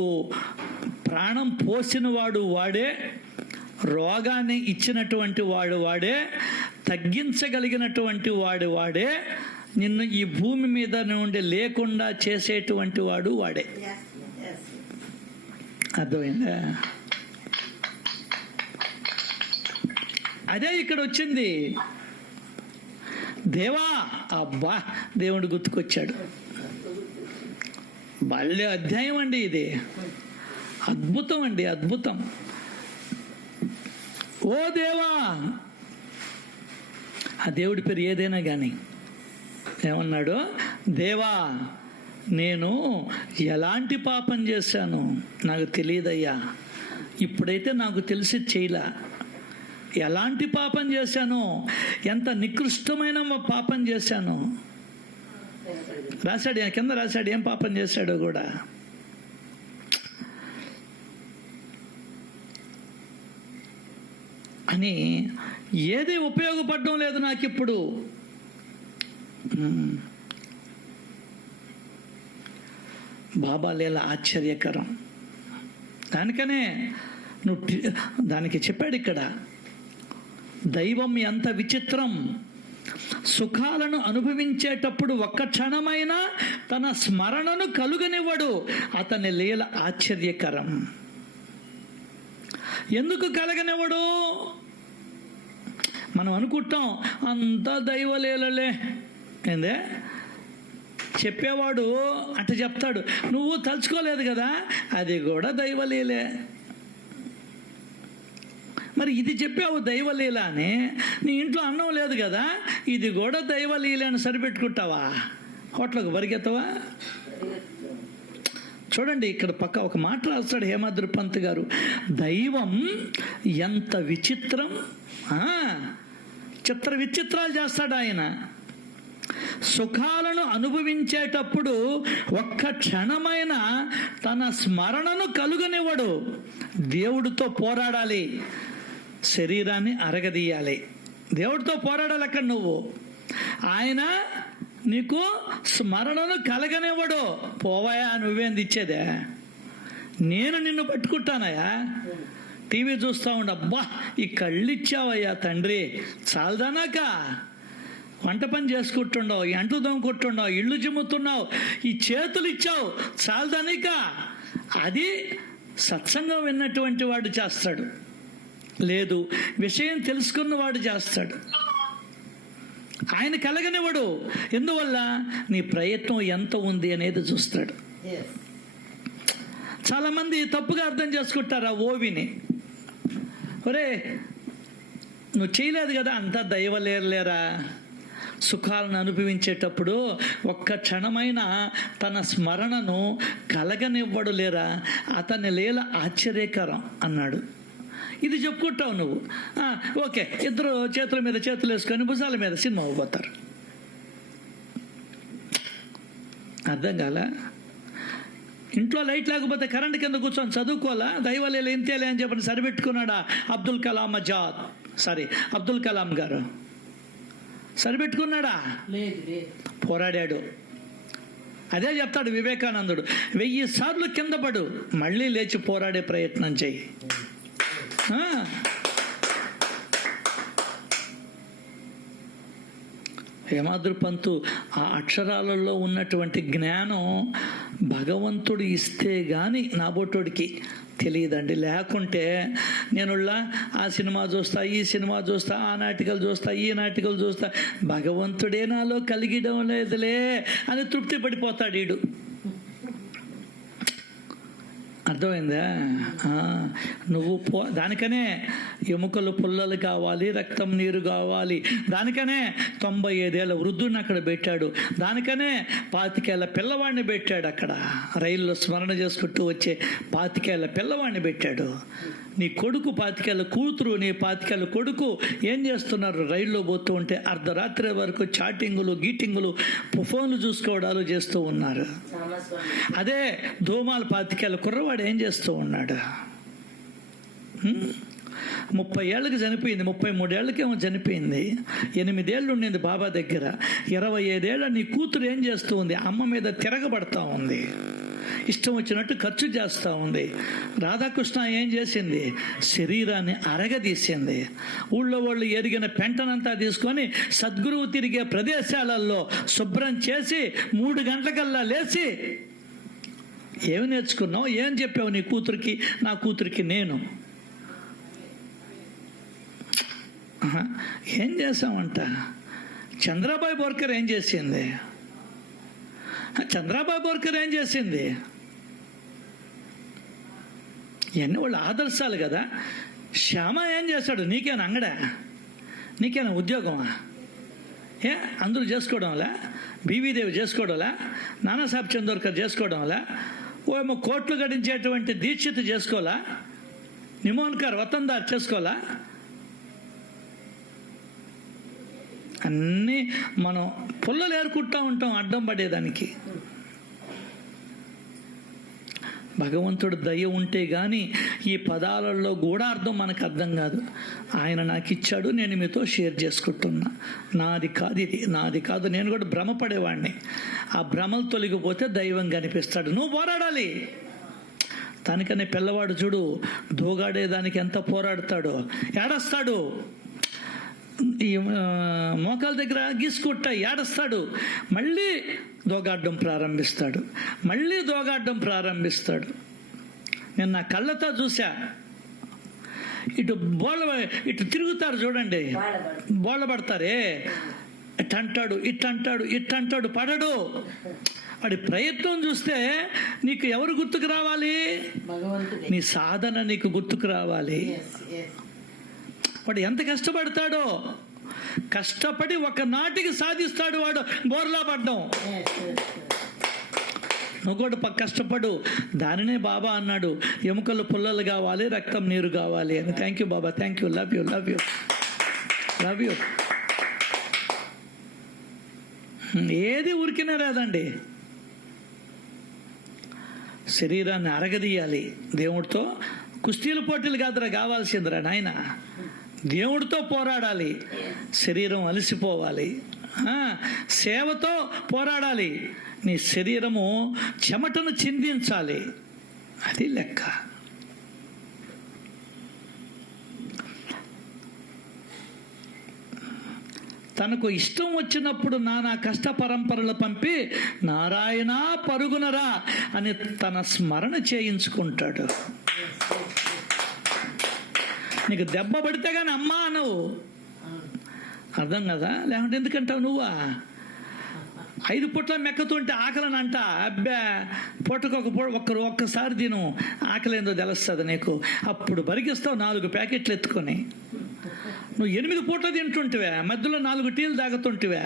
ప్రాణం పోసిన వాడు వాడే, రోగాన్ని ఇచ్చినటువంటి వాడు వాడే, తగ్గించగలిగినటువంటి వాడు వాడే, నిన్ను ఈ భూమి మీద నుండి లేకుండా చేసేటువంటి వాడు వాడే. అర్థమైందా? అదే ఇక్కడ వచ్చింది. దేవా, అబ్బా, దేవుడు గుర్తుకొచ్చాడు. భలే అధ్యాయం అండి ఇది, అద్భుతం అండి, అద్భుతం. ఓ దేవా, ఆ దేవుడి పేరు ఏదైనా కానీ ఏమన్నాడు? దేవా, నేను ఎలాంటి పాపం చేశాను నాకు తెలియదయ్యా. ఇప్పుడైతే నాకు తెలిసి చేయలా. ఎలాంటి పాపం చేశాను, ఎంత నికృష్టమైన పాపం చేశాను రాశాడు. కింద రాశాడు ఏం పాపం చేశాడో కూడా. అని ఏది ఉపయోగపడడం లేదు నాకు ఇప్పుడు. బాబా లీల ఆశ్చర్యకరం. దానికనే దానికి చెప్పాడు ఇక్కడ, దైవం ఎంత విచిత్రం. సుఖాలను అనుభవించేటప్పుడు ఒక్క క్షణమైనా తన స్మరణను కలుగనివ్వడు. అతని లీల ఆశ్చర్యకరం. ఎందుకు కలగనివ్వడు? మనం అనుకుంటాం అంతా దైవలీలలే. ఏందే చెప్పేవాడు అట్ట చెప్తాడు, నువ్వు తలుచుకోలేదు కదా, అది కూడా దైవలీలే. మరి ఇది చెప్పావు దైవలీల అని, నీ ఇంట్లో అన్నం లేదు కదా, ఇది కూడా దైవలీల అని సరిపెట్టుకుంటావా? హోటల్కి పరిగెత్తవా? చూడండి ఇక్కడ పక్క ఒక మాట రాస్తాడు హేమాద్రి పంత్ గారు. దైవం ఎంత విచిత్రం, చిత్ర విచిత్రాలు చేస్తాడు ఆయన. సుఖాలను అనుభవించేటప్పుడు ఒక్క క్షణమైన తన స్మరణను కలుగనివ్వడు. దేవుడితో పోరాడాలి, శరీరాన్ని అరగదీయాలి. దేవుడితో పోరాడాలి అక్కడ నువ్వు. ఆయన నీకు స్మరణను కలగనివ్వడు. పోవాయా, నువ్వేంది ఇచ్చేదే? నేను నిన్ను పట్టుకుంటానయ్యా. టీవీ చూస్తూ ఉండు, అబ్బా ఈ కళ్ళు ఇచ్చావయ్యా తండ్రి, చాలదానాక వంట పని చేసుకుంటున్నావు, ఎంట్లు దొంగకుంటున్నావు, ఇళ్ళు జిమ్ముతున్నావు, ఈ చేతులు ఇచ్చావు, చాలదానిక. అది సత్సంగం విన్నటువంటి వాడు చేస్తాడు, లేదు విషయం తెలుసుకున్నవాడు చేస్తాడు. ఆయన కలగనివ్వడు. ఎందువల్ల? నీ ప్రయత్నం ఎంత ఉంది అనేది చూస్తాడు. చాలామంది తప్పుగా అర్థం చేసుకుంటారు ఆ ఓవిని. ఒరే నువ్వు చేయలేదు కదా, అంతా దైవలేరులేరా. సుఖాలను అనుభవించేటప్పుడు ఒక్క క్షణమైన తన స్మరణను కలగనివ్వడు లేరా, అతని లీల ఆశ్చర్యకరం అన్నాడు. ఇది చెప్పుకుంటావు నువ్వు. ఓకే, ఇద్దరు చేతుల మీద చేతులు వేసుకొని భుజాల మీద సినిమా పోతారు. అర్థం కాల? ఇంట్లో లైట్ లేకపోతే కరెంట్ కింద కూర్చొని చదువుకోవాలా? దైవలీల ఇంతేలే అని చెప్పని సరిపెట్టుకున్నాడా అబ్దుల్ కలాం ఆజాద్? అబ్దుల్ కలాం గారు సరిపెట్టుకున్నాడా? పోరాడాడు. అదే చెప్తాడు వివేకానందుడు, 1000 సార్లు కింద పడు, మళ్ళీ లేచి పోరాడే ప్రయత్నం చెయ్యి. హేమాద్రి పంతు ఆ అక్షరాలలో ఉన్నటువంటి జ్ఞానం భగవంతుడు ఇస్తే గాని నాబోటోడికి తెలియదండి. లేకుంటే నేనుళ్ళా ఆ సినిమా చూస్తా, ఈ సినిమా చూస్తా, ఆ నాటికలు చూస్తా, ఈ నాటికలు చూస్తా, భగవంతుడే నాలో కలిగడం లేదులే అని తృప్తి పడిపోతాడు వీడు. అర్థమైందా? నువ్వు దానికనే ఎముకలు పుల్లలు కావాలి, రక్తం నీరు కావాలి. దానికనే 95 ఏళ్ళ వృద్ధుడిని అక్కడ పెట్టాడు. దానికనే 25 ఏళ్ళ పిల్లవాడిని పెట్టాడు అక్కడ. రైల్లో స్మరణ చేసుకుంటూ వచ్చే 25 ఏళ్ళ పిల్లవాడిని పెట్టాడు. నీ కొడుకు 25 ఏళ్ళ కూతురు, నీ 25 ఏళ్ళ కొడుకు ఏం చేస్తున్నారు? రైల్లో పోతూ ఉంటే అర్ధరాత్రి వరకు చాటింగులు, గీటింగులు, ఫోన్లు చూసుకోవడాలు చేస్తూ ఉన్నారు. అదే ధూమాలు 25 ఏళ్ళ కుర్రవాడు ఏం చేస్తూ ఉన్నాడు? 30 ఏళ్ళకి చనిపోయింది, 33 ఏళ్ళకేమో చనిపోయింది. 8 ఏళ్ళు ఉండింది బాబా దగ్గర. 25 ఏళ్ళ నీ కూతురు ఏం చేస్తూ ఉంది? అమ్మ మీద తిరగబడతా ఉంది, ఇష్టం వచ్చినట్టు ఖర్చు చేస్తూ ఉంది. రాధాకృష్ణ ఏం చేసింది? శరీరాన్ని అరగదీసింది. ఊళ్ళో వాళ్ళు ఎరిగిన పెంటనంతా తీసుకొని సద్గురువు తిరిగే ప్రదేశాలలో శుభ్రం చేసి 3 గంటలకల్లా లేచి ఏమి నేర్చుకున్నావు, ఏం చెప్పావు నీ కూతురికి? నా కూతురికి నేను ఏం చేసామంట? చంద్రబాయి బోర్కర్ ఏం చేసింది? చంద్రబాయి బోర్కర్ ఏం చేసింది? ఇవన్నీ వాళ్ళు ఆదర్శాలు కదా. శ్యామ ఏం చేశాడు? నీకేనా అంగడా? నీకేనా ఉద్యోగమా? అందరూ చేసుకోవడంలా, బీవీదేవి చేసుకోవడంలా, నానాసాహెబ్ చందోర్కర్ చేసుకోవడంలా, ఏమో కోట్లు గడించేటువంటి దీక్షిత్ చేసుకోవాలా, నిమోన్కర్ వతందార్ చేసుకోవాలా? అన్నీ మనం పుల్లలు ఏరుకుంటూ ఉంటాం అడ్డం పడేదానికి. భగవంతుడు దయ ఉంటే గాని ఈ పదాలలో కూడా అర్థం మనకు అర్థం కాదు. ఆయన నాకు ఇచ్చాడు, నేను మీతో షేర్ చేసుకుంటున్నా. నాది కాదు ఇది, నాది కాదు. నేను కూడా భ్రమపడేవాడిని. ఆ భ్రమలు తొలగిపోతే దైవం కనిపిస్తాడు. నువ్వు పోరాడాలి. దానికనే పిల్లవాడు చూడు, దోగాడేదానికి ఎంత పోరాడతాడో, ఏడస్తాడు, ఈ మోకాల దగ్గర గీసుకుంటాయి, ఏడస్తాడు, మళ్ళీ దోగాడడం ప్రారంభిస్తాడు, మళ్ళీ దోగాడడం ప్రారంభిస్తాడు. నేను నా కళ్ళతో చూసా. ఇటు తిరుగుతారు చూడండి, బోళ్ళబడతారే, ఇట్టంటాడు, ఇట్టంటాడు, ఇట్టంటాడు, పడడు. వాడి ప్రయత్నం చూస్తే నీకు ఎవరు గుర్తుకు రావాలి? నీ సాధన నీకు గుర్తుకు రావాలి. వాడు ఎంత కష్టపడతాడో, కష్టపడి ఒకనాటికి సాధిస్తాడు వాడు బోర్లా పడ్డం. నువ్వు కూడా కష్టపడు. దానినే బాబా అన్నాడు, ఎముకలు పుల్లలు కావాలి, రక్తం నీరు కావాలి అని. Thank you Baba, thank you, love you, love you, love you. ఏది ఊరికినే రాదండి. శరీరాన్ని అరగదీయాలి. దేవుడితో కుస్తీల పోటీలు కాదురా కావాల్సిందిరా నాయన, దేవుడితో పోరాడాలి. శరీరం అలసిపోవాలి, సేవతో పోరాడాలి. నీ శరీరము చెమటను చిందించాలి. అది లెక్క. తనకు ఇష్టం వచ్చినప్పుడు నానా కష్ట పరంపరలు పంపి నారాయణ పరుగునరా అని తన స్మరణ చేయించుకుంటాడు. నీకు దెబ్బ పడితే కానీ అమ్మా నువ్వు అర్థం కదా, లేకుంటే ఎందుకంటావు నువ్వా? 5 పూట్ల మెక్కతుంటే ఆకలిని అంట. అబ్బా, పూటకు ఒక్కసారి తిను, ఆకలి ఏందో తెలుస్తుంది నీకు. అప్పుడు బరిగిస్తావు 4 ప్యాకెట్లు ఎత్తుకొని. నువ్వు 8 పూట్ల తింటుంటివే, మధ్యలో 4 టీలు తాగుతుంటివే.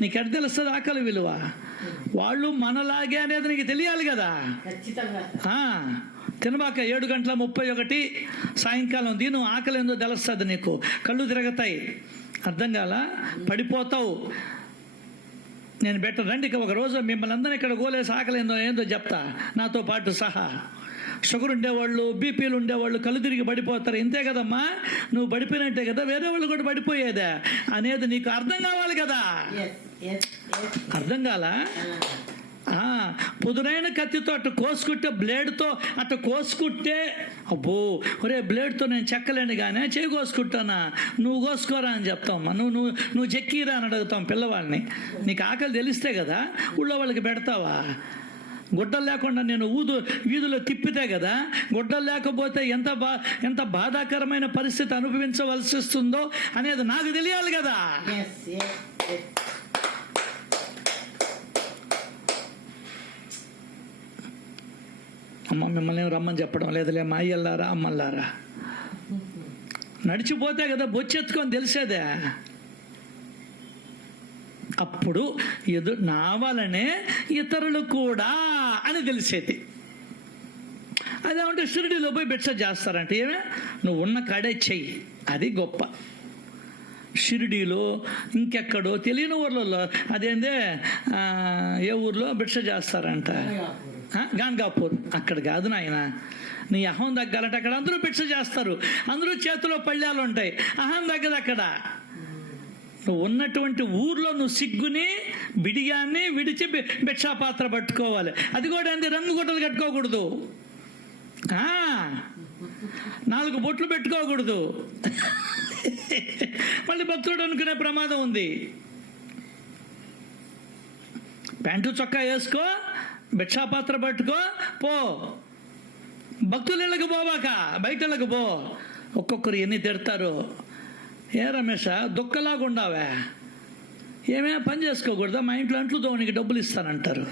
నీకెట తెలుస్తుంది ఆకలి విలువ? వాళ్ళు మనలాగే అనేది నీకు తెలియాలి కదా. తినబాక 7:31 సాయంకాలం తిను, ఆకలి ఏందో తెలుస్తుంది నీకు. కళ్ళు తిరగతాయి, అర్థం కాల, పడిపోతావు. నేను రండి ఒక రోజు మిమ్మల్ని అందరినీ ఇక్కడ గోలేసి ఆకలి ఏందో చెప్తా, నాతో పాటు సహా. షుగర్ ఉండేవాళ్ళు, బీపీలు ఉండేవాళ్ళు కళ్ళు తిరిగి పడిపోతారు. ఇంతే కదమ్మా, నువ్వు పడిపోయినట్టే కదా వేరే వాళ్ళు కూడా పడిపోయేదే అనేది నీకు అర్థం కావాలి కదా. అర్థం కాల? పుదునైన కత్తితో అట్ట కోసుకుంటే, బ్లేడ్తో అట్ట కోసుకుంటే, అబ్బో ఒరే బ్లేడ్తో నేను చెక్కలేను కానీ చేయి కోసుకుంటానా, నువ్వు కోసుకోరా అని చెప్తామమ్మా. నువ్వు చెక్కీరా అని అడుగుతాం పిల్లవాళ్ళని. నీకు ఆకలి తెలిస్తే కదా ఊళ్ళో వాళ్ళకి పెడతావా? గుడ్డలు లేకుండా నేను వీధిలో తిప్పితే కదా. గుడ్డలు లేకపోతే ఎంత బాధాకరమైన పరిస్థితి అనుభవించవలసి వస్తుందో అనేది నాకు తెలియాలి కదా. అమ్మ మిమ్మల్ని రమ్మని చెప్పడం లేదులే, మా అయ్యల్లారా అమ్మల్లారా. నడిచిపోతే కదా బొచ్చెత్తుకొని తెలిసేదే. అప్పుడు నా వలనే ఇతరులు కూడా అని తెలిసేది. అదేమంటే షిరిడీలో పోయి భిక్ష చేస్తారంటే ఏమే, నువ్వు ఉన్న కాడే చెయ్యి, అది గొప్ప. షిరిడీలో ఇంకెక్కడో తెలియని ఊర్లలో, అదేందే ఏ ఊర్లో భిక్ష చేస్తారంట, గాన్గాపూర్. అక్కడ కాదు నాయన, నీ అహం తగ్గాలంటే అక్కడ అందరూ భిక్ష చేస్తారు, అందరూ చేతిలో పళ్ళాలు ఉంటాయి. అహం తగ్గదు అక్కడ. నువ్వు ఉన్నటువంటి ఊర్లో నువ్వు సిగ్గుని బిడియాన్ని విడిచి భిక్షాపాత్ర పట్టుకోవాలి. అది కూడా అంతే, రంగు గుట్టలు కట్టుకోకూడదు, 4 బొట్లు పెట్టుకోకూడదు. మళ్ళీ భక్తుడు అనుకునే ప్రమాదం ఉంది. ప్యాంటు చొక్కా వేసుకో, భిక్షాపాత్ర పట్టుకో, పో. భక్తులు ఇళ్ళకి పోవాక బయటలకు పో. ఒక్కొక్కరు ఎన్ని తిడతారు. ఏ రమేష దుక్కలాగా ఉండావా, ఏమైనా పని చేసుకోకూడదా, మా ఇంట్లో అంట్లు నీకు డబ్బులు ఇస్తానంటారు.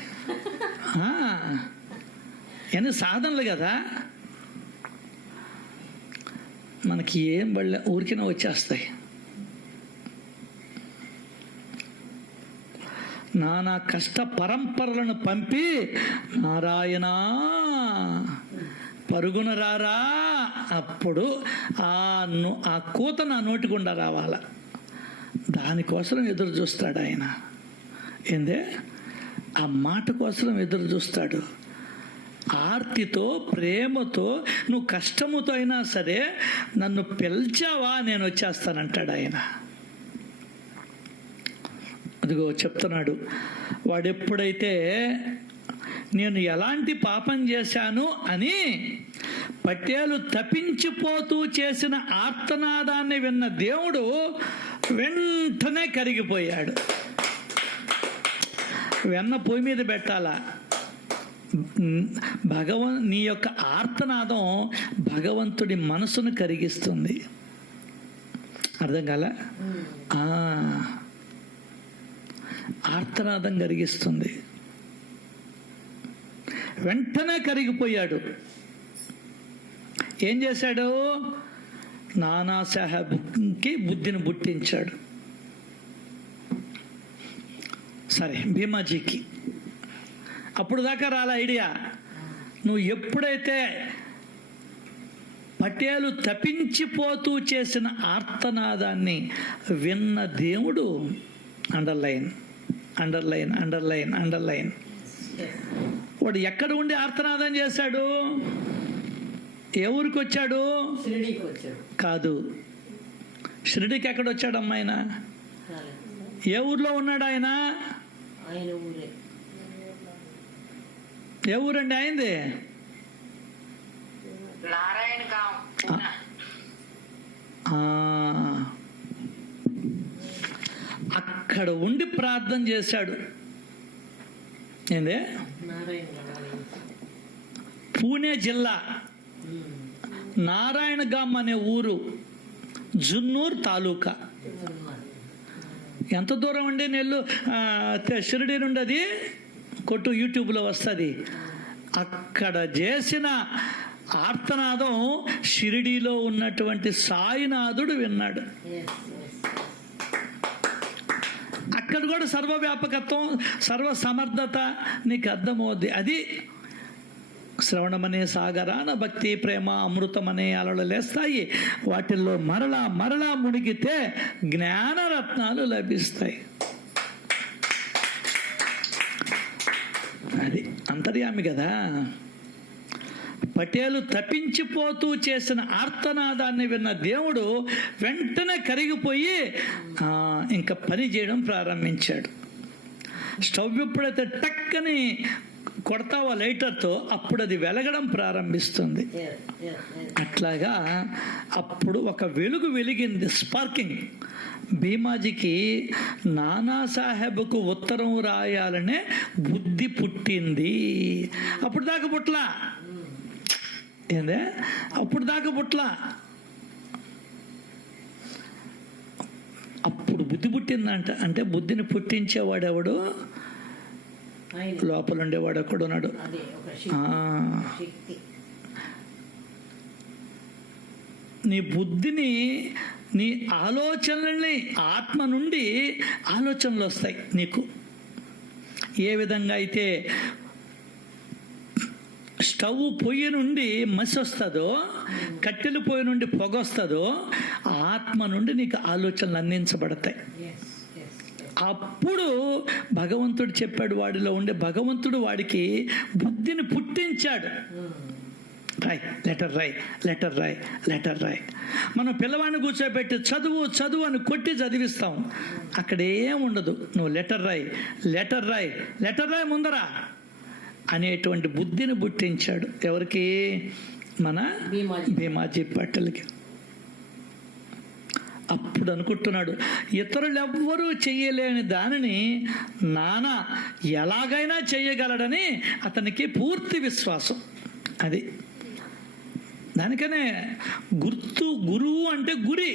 ఎన్ని సాధనలు కదా. మనకి ఏం ఊరికినా వచ్చేస్తాయి. నానా కష్ట పరంపరలను పంపి నారాయణ పరుగున రారా, అప్పుడు ఆ కూత నా నోటి గుండా రావాల. దానికోసం ఎదురు చూస్తాడు ఆయన. ఏందే ఆ మాట కోసం ఎదురు చూస్తాడు. ఆర్తితో, ప్రేమతో, నువ్వు కష్టముతో అయినా సరే నన్ను పిలిచావా, నేను వచ్చేస్తానంటాడు ఆయన. అదిగో చెప్తున్నాడు, వాడెప్పుడైతే నేను ఎలాంటి పాపం చేశాను అని పట్టేలు తప్పించిపోతూ చేసిన ఆర్తనాదాన్ని విన్న దేవుడు వెంటనే కరిగిపోయాడు. వెన్న పొయ్యి మీద పెట్టాలా. నీ యొక్క ఆర్తనాదం భగవంతుడి మనసును కరిగిస్తుంది. అర్థం కాల? ఆర్తనాదం కరిగిస్తుంది. వెంటనే కరిగిపోయాడు. ఏం చేశాడు? నానా సాహెబ్కి బుద్ధిని పుట్టించాడు. సరే, భీమాజీకి అప్పుడు దాకా రాల ఐడియా. నువ్వు ఎప్పుడైతే పటేలు తప్పించిపోతూ చేసిన ఆర్తనాదాన్ని విన్న దేవుడు, అండర్లైన్ అండర్లైన్ అండర్లైన్ అండర్లైన్, వాడు ఎక్కడ ఉండి ఆర్తనాదం చేశాడు? ఏ ఊరికి వచ్చాడు? షిరిడీకి వచ్చాడు. కాదు, షిరిడీకి ఎక్కడ వచ్చాడమ్మా ఆయన? ఏ ఊర్లో ఉన్నాడు ఆయన? ఆయన ఊరే. ఏ ఊరండి ఆయనది? నారాయణగాం. అక్కడ ఉండి ప్రార్థన చేశాడు. ఏందే? పూణే జిల్లా నారాయణగాం అనే ఊరు, జున్నూరు తాలూకా. ఎంత దూరం అండి? షిరిడి నుండి అది కొట్టు, యూట్యూబ్లో వస్తుంది. అక్కడ చేసిన ఆర్తనాదం షిరిడీలో ఉన్నటువంటి సాయినాథుడు విన్నాడు. అక్కడ కూడా సర్వవ్యాపకత్వం, సర్వ సమర్థత నీకు అర్థమవుద్ది. అది శ్రవణమనే సాగరాన భక్తి ప్రేమ అమృతమనే అలలు లేస్తాయి. వాటిల్లో మరలా మరలా మునిగితే జ్ఞానరత్నాలు లభిస్తాయి. అది అంతర్యామి కదా. పటేలు తప్పించిపోతూ చేసిన ఆర్తనాదాన్ని విన్న దేవుడు వెంటనే కరిగిపోయి ఇంకా పని చేయడం ప్రారంభించాడు. స్టవ్ ఎప్పుడైతే టక్కని కొడతావా లైటర్తో, అప్పుడు అది వెలగడం ప్రారంభిస్తుంది. అట్లాగా అప్పుడు ఒక వెలుగు వెలిగింది, స్పార్కింగ్. భీమాజీకి నానాసాహెబ్కు ఉత్తరం రాయాలనే బుద్ధి పుట్టింది. అప్పుడు దాకా పుట్లా. ఏందే? అప్పుడు దాకా పుట్లా. అప్పుడు బుద్ధి పుట్టిందంట. అంటే బుద్ధిని పుట్టించేవాడెవడు? లోపల ఉండేవాడు ఎక్కడున్నాడు? నీ బుద్ధిని, నీ ఆలోచనల్ని, ఆత్మ నుండి ఆలోచనలు వస్తాయి నీకు. ఏ విధంగా అయితే స్టవ్ పొయ్యి నుండి మసి వస్తుందో, కట్టెల పొయ్యి నుండి పొగ వస్తుందో, ఆత్మ నుండి నీకు ఆలోచనలు అందించబడతాయి. అప్పుడు భగవంతుడు చెప్పాడు, వాడిలో ఉండే భగవంతుడు వాడికి బుద్ధిని పుట్టించాడు. రాయ్, లెటర్ రాయ్, లెటర్ రాయ్, లెటర్ రాయ్. మనం పిల్లవాడిని కూర్చోబెట్టి చదువు చదువు అని కొట్టి చదివిస్తాం. అక్కడేం ఉండదు. నువ్వు లెటర్ రాయ్, లెటర్ రాయ్, లెటర్ రాయ్ ముందరా అనేటువంటి బుద్ధిని పుట్టించాడు. ఎవరికి? మన భీమాజీ పట్టెలకి. అప్పుడు అనుకుంటున్నాడు, ఇతరులు ఎవ్వరూ చెయ్యలేని దానిని నాన్న ఎలాగైనా చెయ్యగలడని అతనికి పూర్తి విశ్వాసం. అది దానికనే గురువు అంటే గురి.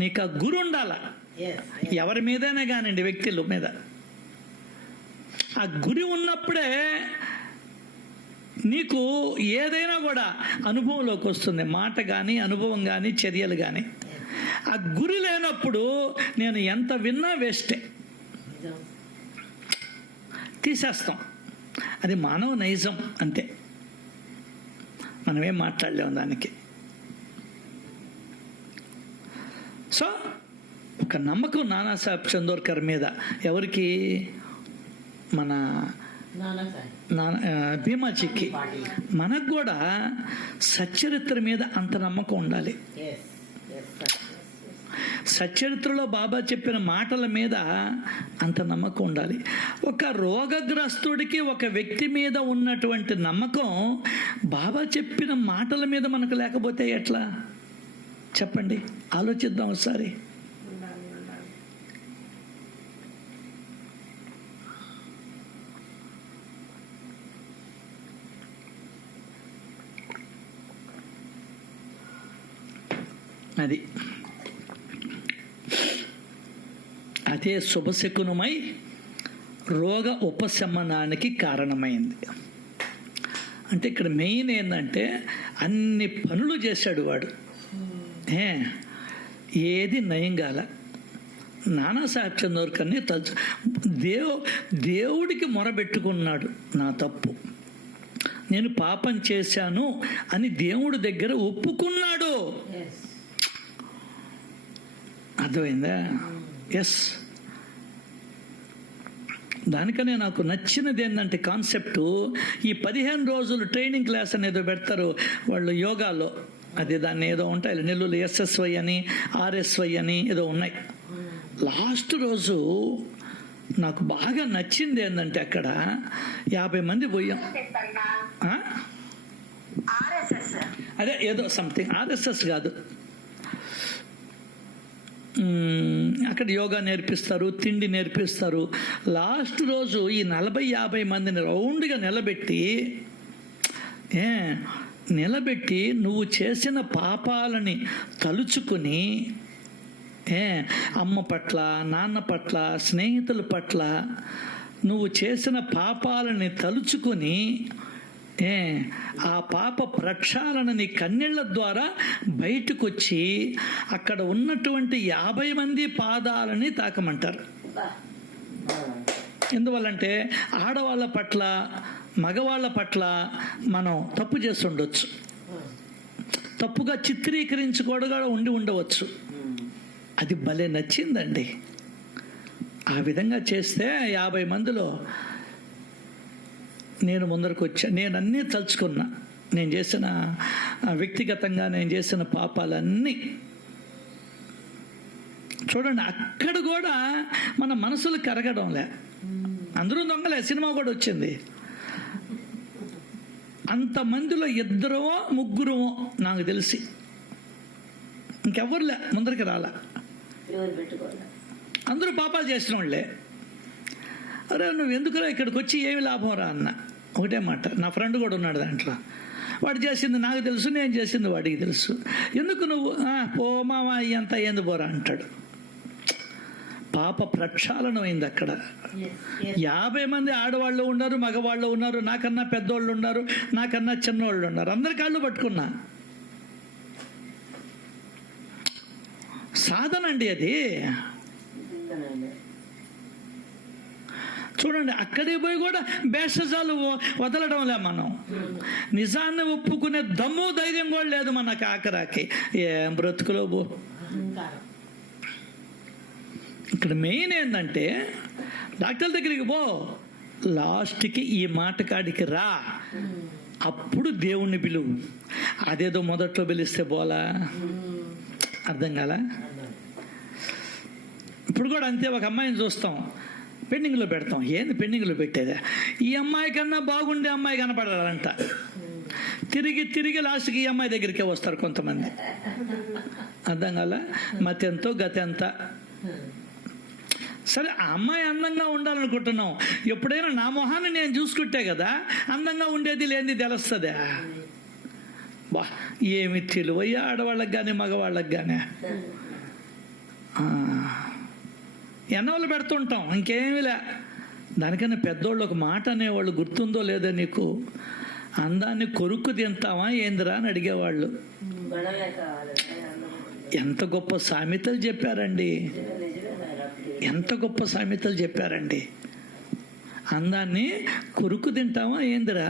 నీకు ఆ గురి ఉండాల. ఎవరి మీదైనా కానివ్వండి, వ్యక్తుల మీద ఆ గురి ఉన్నప్పుడే నీకు ఏదైనా కూడా అనుభవంలోకి వస్తుంది. మాట కానీ, అనుభవం కానీ, చర్యలు కానీ. ఆ గురి లేనప్పుడు నేను ఎంత విన్నా వేస్టే. తీసేస్తాం. అది మానవ నైజం అంతే, మనమేం మాట్లాడలేము దానికి. సో ఒక నమ్మకం నానాసాహెబ్ చందోర్కర్ మీద. ఎవరికి? మన భీమాజీకి. మనకు కూడా సచ్చరిత్ర మీద అంత నమ్మకం ఉండాలి. సచ్చరిత్రలో బాబా చెప్పిన మాటల మీద అంత నమ్మకం ఉండాలి. ఒక రోగగ్రస్తుడికి ఒక వ్యక్తి మీద ఉన్నటువంటి నమ్మకం బాబా చెప్పిన మాటల మీద మనకు లేకపోతే ఎట్లా చెప్పండి? ఆలోచిద్దాం ఒకసారి. అది అదే శుభశకునమై రోగ ఉపశమనానికి కారణమైంది. అంటే ఇక్కడ మెయిన్ ఏంటంటే అన్ని పనులు చేశాడు వాడు, ఏది నయం కాల. నానాసాహెబ్ చందోర్కర్ని దేవుడికి మొరబెట్టుకున్నాడు, నా తప్పు, నేను పాపం చేశాను అని దేవుడి దగ్గర ఒప్పుకున్నాడు. అర్థమైందా? ఎస్. దానికనే నాకు నచ్చినది ఏంటంటే కాన్సెప్టు, ఈ 15 రోజులు ట్రైనింగ్ క్లాస్ అనేది పెడతారు వాళ్ళు యోగాలో. అది దాన్ని ఏదో ఉంటాయి నెల్లూరు SSY అని RSY అని ఏదో ఉన్నాయి. లాస్ట్ రోజు నాకు బాగా నచ్చింది ఏంటంటే అక్కడ 50 మంది పోయాం. అదే ఏదో సంథింగ్ RSS కాదు, అక్కడ యోగా నేర్పిస్తారు, తిండి నేర్పిస్తారు. లాస్ట్ రోజు ఈ 40-50 మందిని రౌండ్గా నిలబెట్టి నువ్వు చేసిన పాపాలని తలుచుకుని, అమ్మ పట్ల, నాన్న పట్ల, స్నేహితుల పట్ల నువ్వు చేసిన పాపాలని తలుచుకుని ఆ పాప ప్రక్షాళనని కన్నీళ్ల ద్వారా బయటకు వచ్చి అక్కడ ఉన్నటువంటి 50 మంది పాదాలని తాకమంటారు. ఎందువల్లంటే ఆడవాళ్ళ పట్ల, మగవాళ్ళ పట్ల మనం తప్పు చేసి ఉండొచ్చు, తప్పుగా చిత్రీకరించుకోవడం ఉండవచ్చు. అది భలే నచ్చిందండి. ఆ విధంగా చేస్తే 50 మందిలో నేను ముందరకు వచ్చా. నేను అన్నీ తలుచుకున్నా, నేను చేసిన వ్యక్తిగతంగా నేను చేసిన పాపాలన్నీ. చూడండి, అక్కడ కూడా మన మనసులు కరగడంలే. అందరూ దొంగలే, సినిమా కూడా వచ్చింది. అంతమందిలో 2-3 నాకు తెలిసి, ఇంకెవ్వరులే ముందరికి రాలా. అందరూ పాపాలు చేసిన వాళ్ళే. అరే నువ్వు ఎందుకురా ఇక్కడికి వచ్చి ఏమి లాభం రా అన్న. ఒకటే మాట. నా ఫ్రెండ్ కూడా ఉన్నాడు దాంట్లో. వాడు చేసింది నాకు తెలుసు, నేను చేసింది వాడికి తెలుసు. ఎందుకు నువ్వు పో మామ అంతా ఏంది పోరా అంటాడు. పాప ప్రక్షాళన అయింది అక్కడ. 50 మంది ఆడవాళ్ళు ఉన్నారు, మగవాళ్ళు ఉన్నారు, నాకన్నా పెద్దోళ్ళు ఉన్నారు, నాకన్నా చిన్నోళ్ళు ఉన్నారు. అందరి కాళ్ళు పట్టుకున్నా. సాధన అండి అది. చూడండి, అక్కడికి పోయి కూడా భేషజాలు వదలడంలే. మనం నిజాన్ని ఒప్పుకునే దమ్ము ధైర్యం కూడా లేదు మనకు. ఆఖరాకి ఏం బ్రతుకులో పో. ఇక్కడ మెయిన్ ఏంటంటే డాక్టర్ దగ్గరికి పో, లాస్ట్కి ఈ మాట కాడికి రా, అప్పుడు దేవుణ్ణి పిలువు. అదేదో మొదట్లో పిలిస్తే పోలా. అర్థం కాల. ఇప్పుడు కూడా అంతే. ఒక అమ్మాయిని చూస్తాం, పెండింగ్లో పెడతాం. ఏంది పెండింగ్లో పెట్టేదా? ఈ అమ్మాయి కన్నా బాగుండే అమ్మాయి కనపడాలంట. తిరిగి లాస్ట్కి ఈ అమ్మాయి దగ్గరికే వస్తారు కొంతమంది. అర్థం కాల. మతెంతో గతెంత. సరే, ఆ అమ్మాయి అందంగా ఉండాలనుకుంటున్నాం. ఎప్పుడైనా నా మొహాన్ని నేను చూసుకుంటే కదా అందంగా ఉండేది లేనిది తెలుస్తుందా? బా, ఏమి తెలివయ్యా ఆడవాళ్ళకి కానీ మగవాళ్ళకి కానీ. ఎన్నోళ్ళు పెడుతుంటాం, ఇంకేమీలే. దానికన్నా పెద్దోళ్ళు ఒక మాట అనేవాళ్ళు, గుర్తుందో లేదో నీకు? అందాన్ని కొరుక్కు తింటావా ఏందిరా అని అడిగేవాళ్ళు. ఎంత గొప్ప సామెతలు చెప్పారండి, ఎంత గొప్ప సామెతలు చెప్పారండి. అందాన్ని కొరుకు తింటామా ఏందిరా?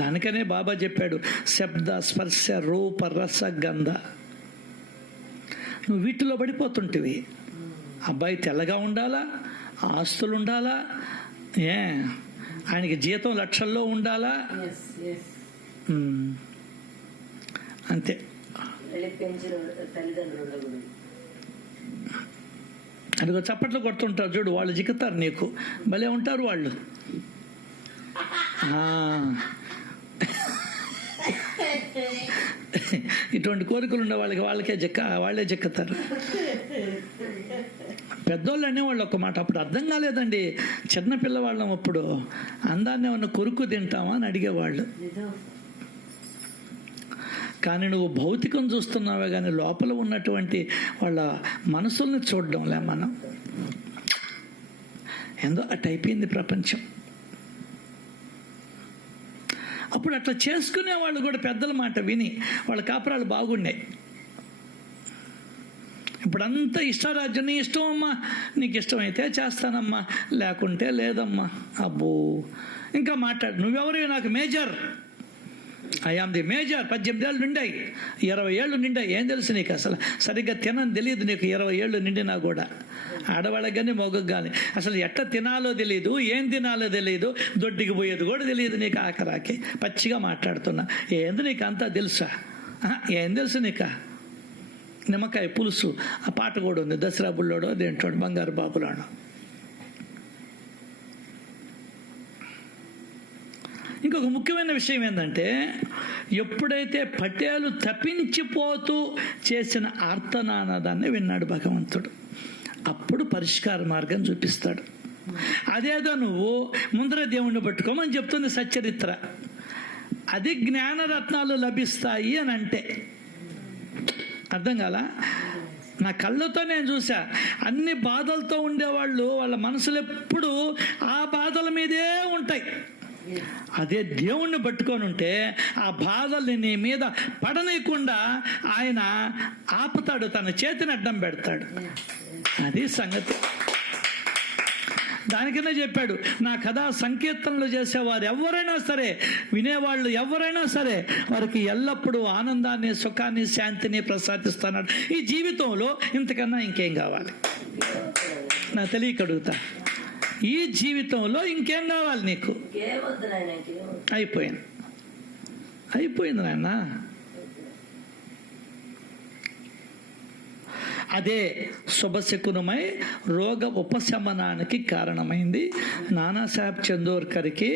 దానికనే బాబా చెప్పాడు, శబ్ద స్పర్శ రూప రస గంధ. నువ్వు వీటిలో పడిపోతుంటివి. అబ్బాయి తెల్లగా ఉండాలా, ఆస్తులు ఉండాలా, ఆయనకి జీతం లక్షల్లో ఉండాలా, అంతే. అదిగో చప్పట్లు కొడుతుంటారు చూడు, వాళ్ళు జిక్కుతారు నీకు, భలే ఉంటారు వాళ్ళు. ఇటువంటి కోరికలు ఉండే వాళ్ళకి వాళ్ళే జిక్కుతారు. పెద్దోళ్ళు అనేవాళ్ళు ఒక మాట, అప్పుడు అర్థం కాలేదండి, చిన్న పిల్లవాళ్ళం అప్పుడు. అందాన్ని ఏమన్నా కొరుకు తింటామా అని అడిగేవాళ్ళు. కానీ నువ్వు భౌతికం చూస్తున్నావే కానీ లోపల ఉన్నటువంటి వాళ్ళ మనసుల్ని చూడడంలే మనం. ఏందో అటు అయిపోయింది ప్రపంచం. అప్పుడు అట్లా చేసుకునే వాళ్ళు కూడా పెద్దల మాట విని వాళ్ళ కాపురాలు బాగున్నాయి. ఇప్పుడంతా ఇష్టారాజ్యం, నీ ఇష్టం అమ్మా, నీకు ఇష్టమైతే చేస్తానమ్మా, లేకుంటే లేదమ్మా. అబ్బో, ఇంకా మాట్లాడు, నువ్వెవరు నాకు మేజర్, ఐఆమ్ ది మేజర్. 18 ఏళ్ళు నిండాయి, 20 ఏళ్ళు నిండాయి, ఏం తెలుసు నీకు? అసలు సరిగ్గా తినని తెలియదు నీకు. 20 ఏళ్ళు నిండినా కూడా ఆడవాళ్ళకి కానీ మొగకు కానీ అసలు ఎట్లా తినాలో తెలియదు, ఏం తినాలో తెలియదు, దొడ్డికి పోయేది కూడా తెలియదు నీకు. ఆఖరాకి పచ్చిగా మాట్లాడుతున్నా. ఏంది నీకు అంతా తెలుసా? ఏం తెలుసు నీకు? నిమ్మకాయ పులుసు ఆ పాట కూడా ఉంది, దసరా బుల్లోడో దేంట్లో బంగారు బాబులోనో. ఇంకొక ముఖ్యమైన విషయం ఏంటంటే, ఎప్పుడైతే పటేలు తప్పించిపోతూ చేసిన ఆర్తనాదాన్ని విన్నాడు భగవంతుడు, అప్పుడు పరిష్కార మార్గం చూపిస్తాడు. అదేదో నువ్వు ముందర దేవుణ్ణి పట్టుకోమని చెప్తుంది సచ్చరిత్ర. అది జ్ఞానరత్నాలు లభిస్తాయి అని అంటే అర్థం కాలా? నా కళ్ళతో నేను చూసా, అన్ని బాధలతో ఉండేవాళ్ళు వాళ్ళ మనసులు ఎప్పుడు ఆ బాధల మీదే ఉంటాయి. అదే దేవుణ్ణి పట్టుకొని ఉంటే ఆ బాధల్ని నీ మీద పడనీయకుండా ఆయన ఆపుతాడు, తన చేతిని అడ్డం పెడతాడు. అది సంగతి. దానికనే చెప్పాడు, నా కథ సంకీర్తనలు చేసేవారు ఎవరైనా సరే, వినేవాళ్ళు ఎవరైనా సరే, వారికి ఎల్లప్పుడూ ఆనందాన్ని, సుఖాన్ని, శాంతిని ప్రసాదిస్తున్నాడు. ఈ జీవితంలో ఇంతకన్నా ఇంకేం కావాలి? నా తెలియకడుగుతా, ఈ జీవితంలో ఇంకేం కావాలి నీకు? అయిపోయింది నాయన. అదే శుభశకునమై రోగ ఉపశమనానికి కారణమైంది. నానాసాహెబ్ చందోర్కర్కి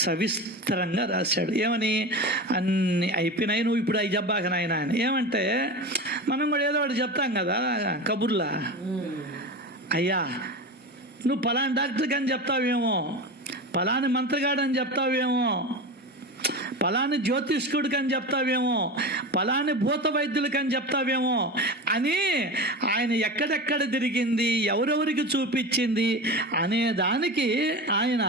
సవిస్తరంగా రాశాడు. ఏమని? అన్ని అయిపోయినాయి, నువ్వు ఇప్పుడు అవి చెప్పాక నాయన అని. ఏమంటే మనం కూడా ఏదో ఒకటి చెప్తాం కదా కబుర్లా. అయ్యా, నువ్వు పలాని డాక్టర్కి అని చెప్తావేమో, పలాని మంత్రగాడని చెప్తావేమో, పలాని జ్యోతిష్కుడికి అని చెప్తావేమో, పలాని భూత వైద్యులకి అని చెప్తావేమో అని ఆయన ఎక్కడెక్కడ తిరిగింది, ఎవరెవరికి చూపించింది అనే దానికి ఆయన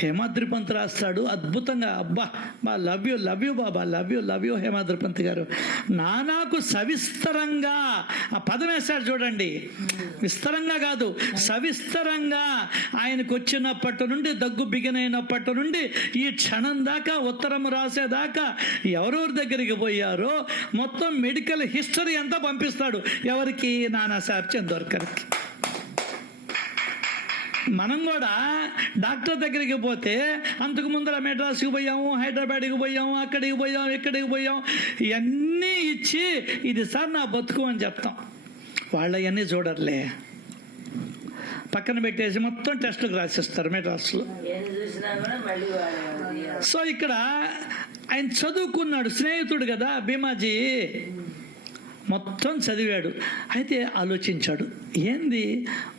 హేమాద్రి పంత్ రాస్తాడు అద్భుతంగా. అబ్బా, love you Baba, love you Hemadri Pant గారు. నానాకు సవిస్తరంగా ఆ పదం వేశాడు చూడండి. విస్తరంగా కాదు, సవిస్తరంగా ఆయనకు వచ్చినప్పటి నుండి, దగ్గు బిగినైనప్పటి నుండి ఈ క్షణం దాకా, ఉత్తరం రాసేదాకా ఎవరెవరి దగ్గరికి పోయారో మొత్తం మెడికల్ హిస్టరీ అంతా పంపిస్తాడు. ఎవరికి? నానాసాహెబ్ చందోర్కర్కి. మనం కూడా డాక్టర్ దగ్గరికి పోతే అంతకు ముందర మెడ్రాస్కి పోయాము, హైదరాబాద్కి పోయాము, అక్కడికి పోయాం, ఇక్కడికి పోయాం, ఇవన్నీ ఇచ్చి ఇది సార్ నా బతుకు అని చెప్తాం. వాళ్ళు అవన్నీ చూడర్లే, పక్కన పెట్టేసి మొత్తం టెస్టులకు రాసిస్తారు మెడ్రాస్లో. సో ఇక్కడ ఆయన చదువుకున్నాడు, స్నేహితుడు కదా భీమాజీ, మొత్తం చదివాడు. అయితే ఆలోచించాడు, ఏంది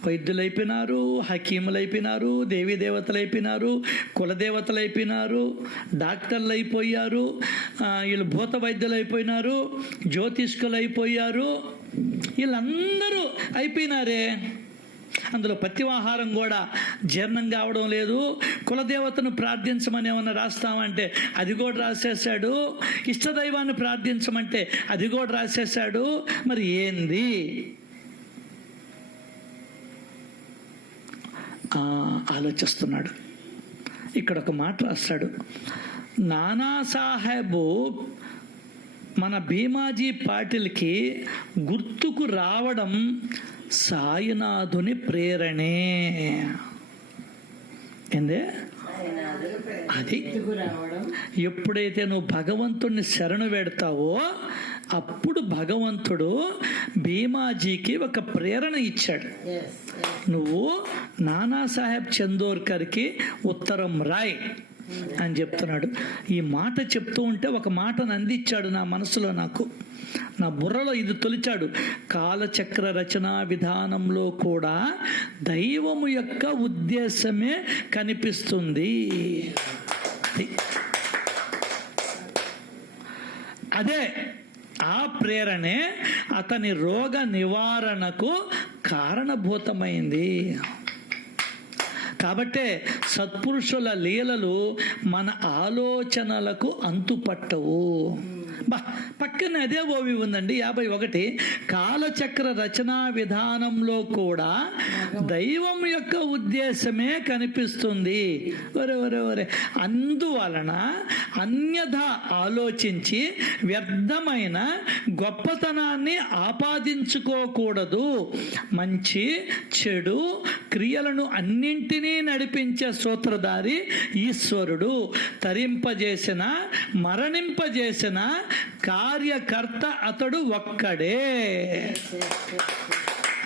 వైద్యులు అయిపోయినారు, హకీములు అయిపోయినారు, దేవీ దేవతలు అయిపోయినారు, కులదేవతలు అయిపోయినారు, డాక్టర్లు అయిపోయారు, వీళ్ళు భూత వైద్యులు అయిపోయినారు, జ్యోతిష్కులు అయిపోయారు, వీళ్ళందరూ అయిపోయినారే, అందులో పత్యవాహారం కూడా జీర్ణం కావడం లేదు, కులదేవతను ప్రార్థించమని ఏమన్నా రాస్తామంటే అది కూడా రాసేసాడు, ఇష్టదైవాన్ని ప్రార్థించమంటే అది కూడా రాసేసాడు. మరి ఏంది? ఆలోచిస్తున్నాడు. ఇక్కడ ఒక మాట రాస్తాడు, నానాసాహెబు మన భీమాజీ పాటిల్కి గుర్తుకు రావడం సాయినాథుని ప్రేరణే. ఏందే అది ఎప్పుడైతే నువ్వు భగవంతుడిని శరణు పెడతావో అప్పుడు భగవంతుడు భీమాజీకి ఒక ప్రేరణ ఇచ్చాడు. నువ్వు నానాసాహెబ్ చందోర్కర్కి ఉత్తరం రాయ్ అని చెప్తున్నాడు. ఈ మాట చెప్తూ ఉంటే ఒక మాటను అందించాడు నా మనసులో, నాకు నా బుర్రలో ఇది తొలిచాడు. కాలచక్ర రచనా విధానంలో కూడా దైవము యొక్క ఉద్దేశమే కనిపిస్తుంది. అదే ఆ ప్రేరణే అతని రోగ నివారణకు కారణభూతమైంది. కాబట్టే సత్పురుషుల లీలలు మన ఆలోచనలకు అంతుపట్టవు. పక్కన అదే ఓవి ఉందండి 51. కాలచక్ర రచనా విధానంలో కూడా దైవం యొక్క ఉద్దేశమే కనిపిస్తుంది. ఒరే ఒరే ఒరే అందువలన అన్యథా ఆలోచించి వ్యర్థమైన గొప్పతనాన్ని ఆపాదించుకోకూడదు. మంచి చెడు క్రియలను అన్నింటినీ నడిపించే సూత్రధారి ఈశ్వరుడు. తరింపజేసిన మరణింపజేసిన కార్యకర్త అతడు ఒక్కడే.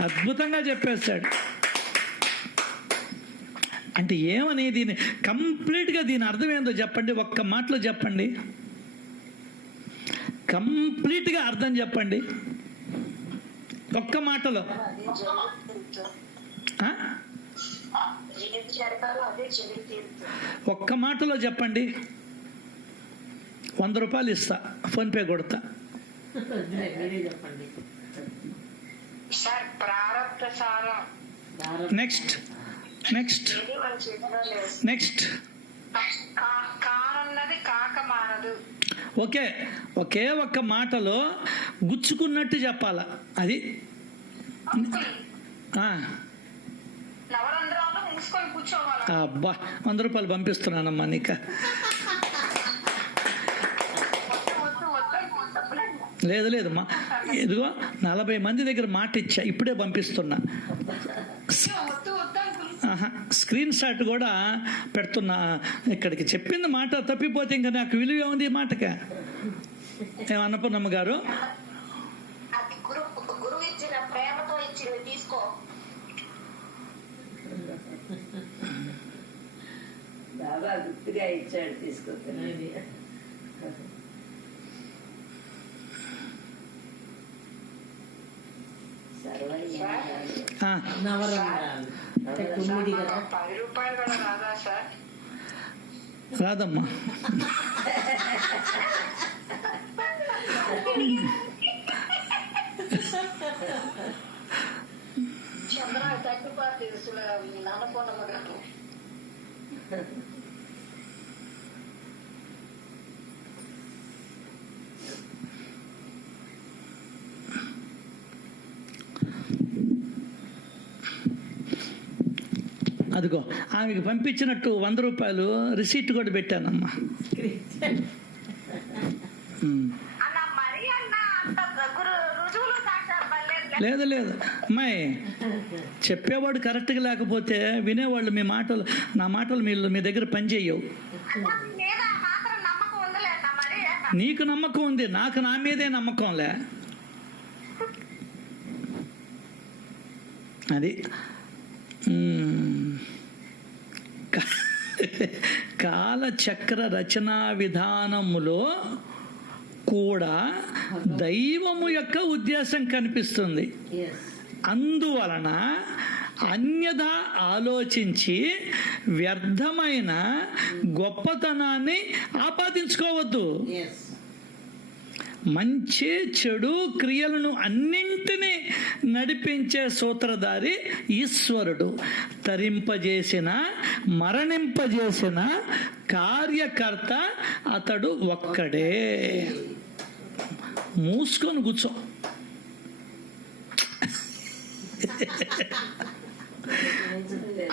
అద్భుతంగా చెప్పేశాడు. అంటే ఏమని దీని కంప్లీట్గా దీని అర్థం ఏందో చెప్పండి, ఒక్క మాటలో చెప్పండి, కంప్లీట్గా అర్థం చెప్పండి ఒక్క మాటలో. ఒక్క మాటలో చెప్పండి. 100 రూపాయలు ఇస్తా, ఫోన్పే కొడతా. నెక్స్ట్ నెక్స్ట్ నెక్స్ట్ ఒకే ఒక్క మాటలో గుచ్చుకున్నట్టు చెప్పాలా అది. అబ్బా 100 రూపాయలు పంపిస్తున్నానమ్మా నీకు. లేదు లేదమ్మా, ఇదిగో 40 మంది దగ్గర మాట ఇచ్చా, ఇప్పుడే పంపిస్తున్నా. స్క్రీన్ షాట్ కూడా పెడుతున్నా. ఇక్కడికి చెప్పింది మాట తప్పిపోతే ఇంకా నాకు విలువ ఉంది ఈ మాటక. అన్నపూర్ణమ్మ గారు బాబా గుర్తుగా ఇచ్చాడు, తీసుకొస్తున్నాడు. రాదమ్మా. అదిగో ఆమెకి పంపించినట్టు 100 రూపాయలు రిసీట్ కూడా పెట్టానమ్మా. లేదు లేదు అమ్మాయి, చెప్పేవాడు కరెక్ట్గా లేకపోతే వినేవాళ్ళు నా మాటలు మీ దగ్గర పని చెయ్యవు. నీకు నమ్మకం ఉంది, నాకు నా మీదే నమ్మకంలే. అది కాలచక్ర రచనా విధానములో కూడా దైవము యొక్క ఉద్దేశం కనిపిస్తుంది. అందువలన అన్యథా ఆలోచించి వ్యర్థమైన గొప్పతనాన్ని ఆపాదించుకోవద్దు. మంచి చెడు క్రియలను అన్నింటినీ నడిపించే సూత్రధారి ఈశ్వరుడు. తరింపజేసిన మరణింపజేసిన కార్యకర్త అతడు ఒక్కడే. మూసుకొని కూర్చో.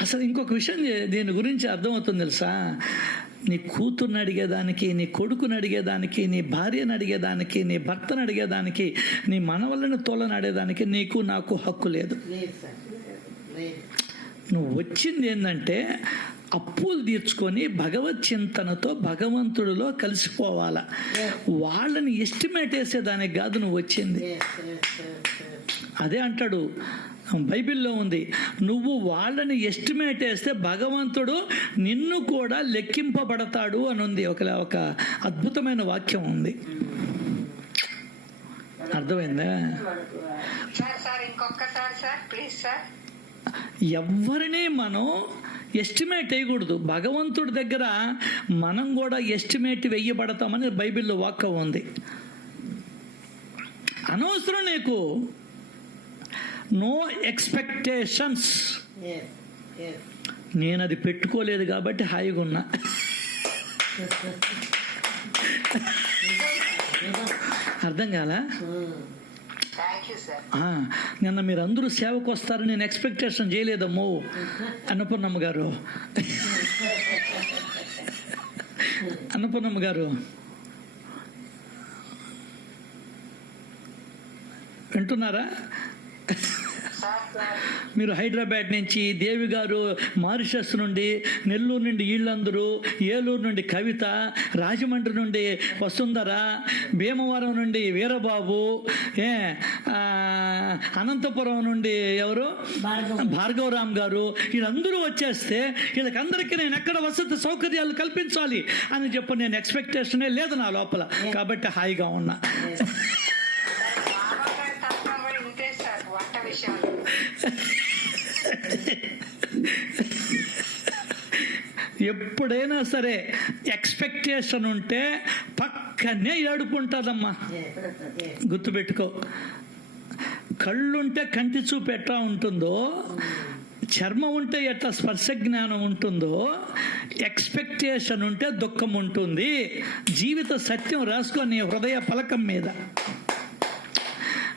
అసలు ఇంకొక విషయం దీని గురించి అర్థమవుతుంది తెలుసా? నీ కూతుర్ని అడిగేదానికి, నీ కొడుకుని అడిగేదానికి, నీ భార్యను అడిగేదానికి, నీ భర్తను అడిగేదానికి, నీ మనవళ్ళని తోలని అడిగేదానికి నీకు నాకు హక్కు లేదు. నువ్వు వచ్చింది ఏంటంటే అప్పులు తీర్చుకొని భగవత్ చింతనతో భగవంతుడిలో కలిసిపోవాలా. వాళ్ళని ఎస్టిమేట్ వేసేదానికి కాదు నువ్వు వచ్చింది. అదే అంటాడు, బైబిల్లో ఉంది, నువ్వు వాళ్ళని ఎస్టిమేట్ వేస్తే భగవంతుడు నిన్ను కూడా లెక్కింపబడతాడు అని ఉంది. ఒక అద్భుతమైన వాక్యం ఉంది. అర్థమైందా? సార్ ఇంకొకసారి సార్ ప్లీజ్ సార్. ఎవరిని మనం ఎస్టిమేట్ వేయకూడదు. భగవంతుడి దగ్గర మనం కూడా ఎస్టిమేట్ వెయ్యబడతామని బైబిల్లో వాక్యం ఉంది. అనవసరం నీకు నో ఎక్స్పెక్టేషన్స్. నేను అది పెట్టుకోలేదు కాబట్టి హాయిగా ఉన్నా. అర్థం కాలా? నిన్న మీరందరూ సేవకు వస్తారని నేను ఎక్స్పెక్టేషన్ చేయలేదమ్మో అన్నపూర్ణమ్మ గారు. అన్నపూర్ణమ్మ గారు వింటున్నారా? మీరు హైదరాబాద్ నుంచి, దేవి గారు మారిషస్ నుండి, నెల్లూరు నుండి వీళ్ళందరూ, ఏలూరు నుండి కవిత, రాజమండ్రి నుండి వసుంధర, భీమవరం నుండి వీరబాబు, అనంతపురం నుండి ఎవరు భార్గవరామ్ గారు, వీళ్ళందరూ వచ్చేస్తే వీళ్ళకందరికీ నేను ఎక్కడ వసతి సౌకర్యాలు కల్పించాలి అని చెప్పి నేను ఎక్స్పెక్టేషనే లేదు నా లోపల. కాబట్టి హాయిగా ఉన్నా. ఎప్పుడైనా సరే ఎక్స్పెక్టేషన్ ఉంటే పక్కనే ఏడుపుంటుందమ్మా. గుర్తుపెట్టుకో. కళ్ళుంటే కంటి చూపు ఎట్లా ఉంటుందో, చర్మం ఉంటే ఎట్లా స్పర్శ జ్ఞానం ఉంటుందో, ఎక్స్పెక్టేషన్ ఉంటే దుఃఖం ఉంటుంది. జీవిత సత్యం రాసుకో నీ హృదయ పలకం మీద.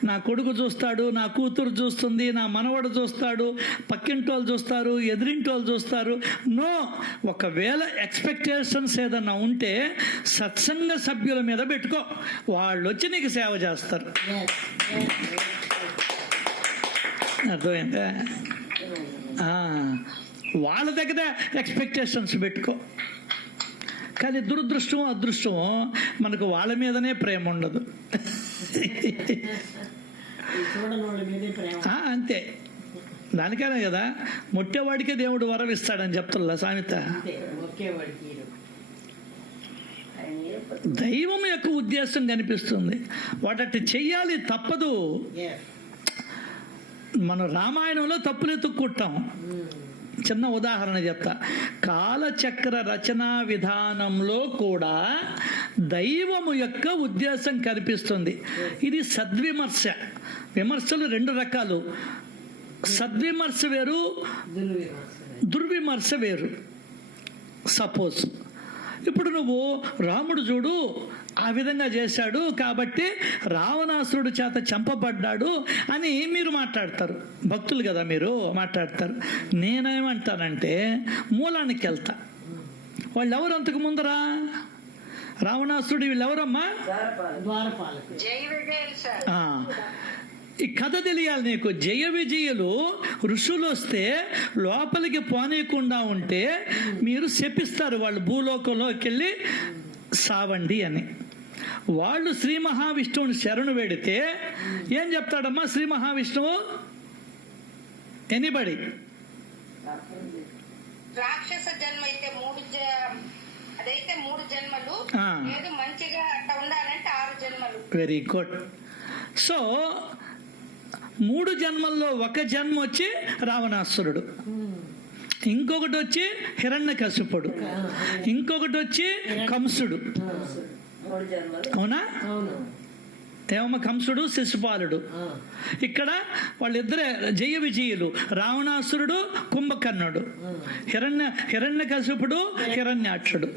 నా కొడుకు చూస్తాడు, నా కూతురు చూస్తుంది, నా మనవడు చూస్తాడు, పక్కింటి వాళ్ళు చూస్తారు, ఎదిరింటి వాళ్ళు చూస్తారు. నో, ఒకవేళ ఎక్స్పెక్టేషన్స్ ఏదన్నా ఉంటే సత్సంగ సభ్యుల మీద పెట్టుకో. వాళ్ళు వచ్చి నీకు సేవ చేస్తారు. అర్థమైందా? వాళ్ళ దగ్గర ఎక్స్పెక్టేషన్స్ పెట్టుకో. కానీ దురదృష్టం, అదృష్టం మనకు వాళ్ళ మీదనే ప్రేమ ఉండదు. అంతే. దానికనే కదా మొట్టేవాడికే దేవుడు వరం ఇస్తాడని చెప్తున్నా సామెత. దైవం యొక్క ఉద్దేశం కనిపిస్తుంది. వాటి చెయ్యాలి, తప్పదు. మనం రామాయణంలో తప్పులు ఎత్తుక్కుంటాం. చిన్న ఉదాహరణ చెప్తా. కాలచక్ర రచనా విధానంలో కూడా దైవము యొక్క ఉద్దేశం కనిపిస్తుంది. ఇది సద్విమర్శ. విమర్శలు రెండు రకాలు. సద్విమర్శ వేరు, దుర్విమర్శ వేరు. సపోజ్ ఇప్పుడు నువ్వు రాముడు చూడు ఆ విధంగా చేశాడు కాబట్టి రావణాసురుడు చేత చంపబడ్డాడు అని మీరు మాట్లాడతారు. భక్తులు కదా మీరు మాట్లాడతారు. నేనేమంటానంటే మూలానికి వెళ్తా. వాళ్ళు ఎవరు అంతకు ముందరా? రావణాసురుడు వీళ్ళెవరమ్మా? ఈ కథ తెలియాలి నీకు. జయ విజయులు ఋషులు వస్తే లోపలికి పోనీయకుండా ఉంటే మీరు శపిస్తారు వాళ్ళు భూలోకంలోకి వెళ్ళి సావండి అని. వాళ్ళు శ్రీ మహావిష్ణువుని శరణు పెడితే ఏం చెప్తాడమ్మా శ్రీ మహావిష్ణువు? ఎనీబడి రాక్షస జన్మ అయితే అదైతే 3 జన్మలు, ఏదో మంచిగా అట్లా ఉండాలంటే 6 జన్మలు. Very good. సో 3 జన్మల్లో ఒక జన్మ వచ్చి రావణాసురుడు, ఇంకొకటి వచ్చి హిరణ్యకశిపుడు, ఇంకొకటి వచ్చి కంసుడు. అవునా? ఏమమ్మ? కంసుడు, శిశుపాలుడు. ఇక్కడ వాళ్ళిద్దరే జయ విజయులు. రావణాసురుడు, కుంభకర్ణుడు, హిరణ్యకశిపుడు, హిరణ్యాక్షుడు.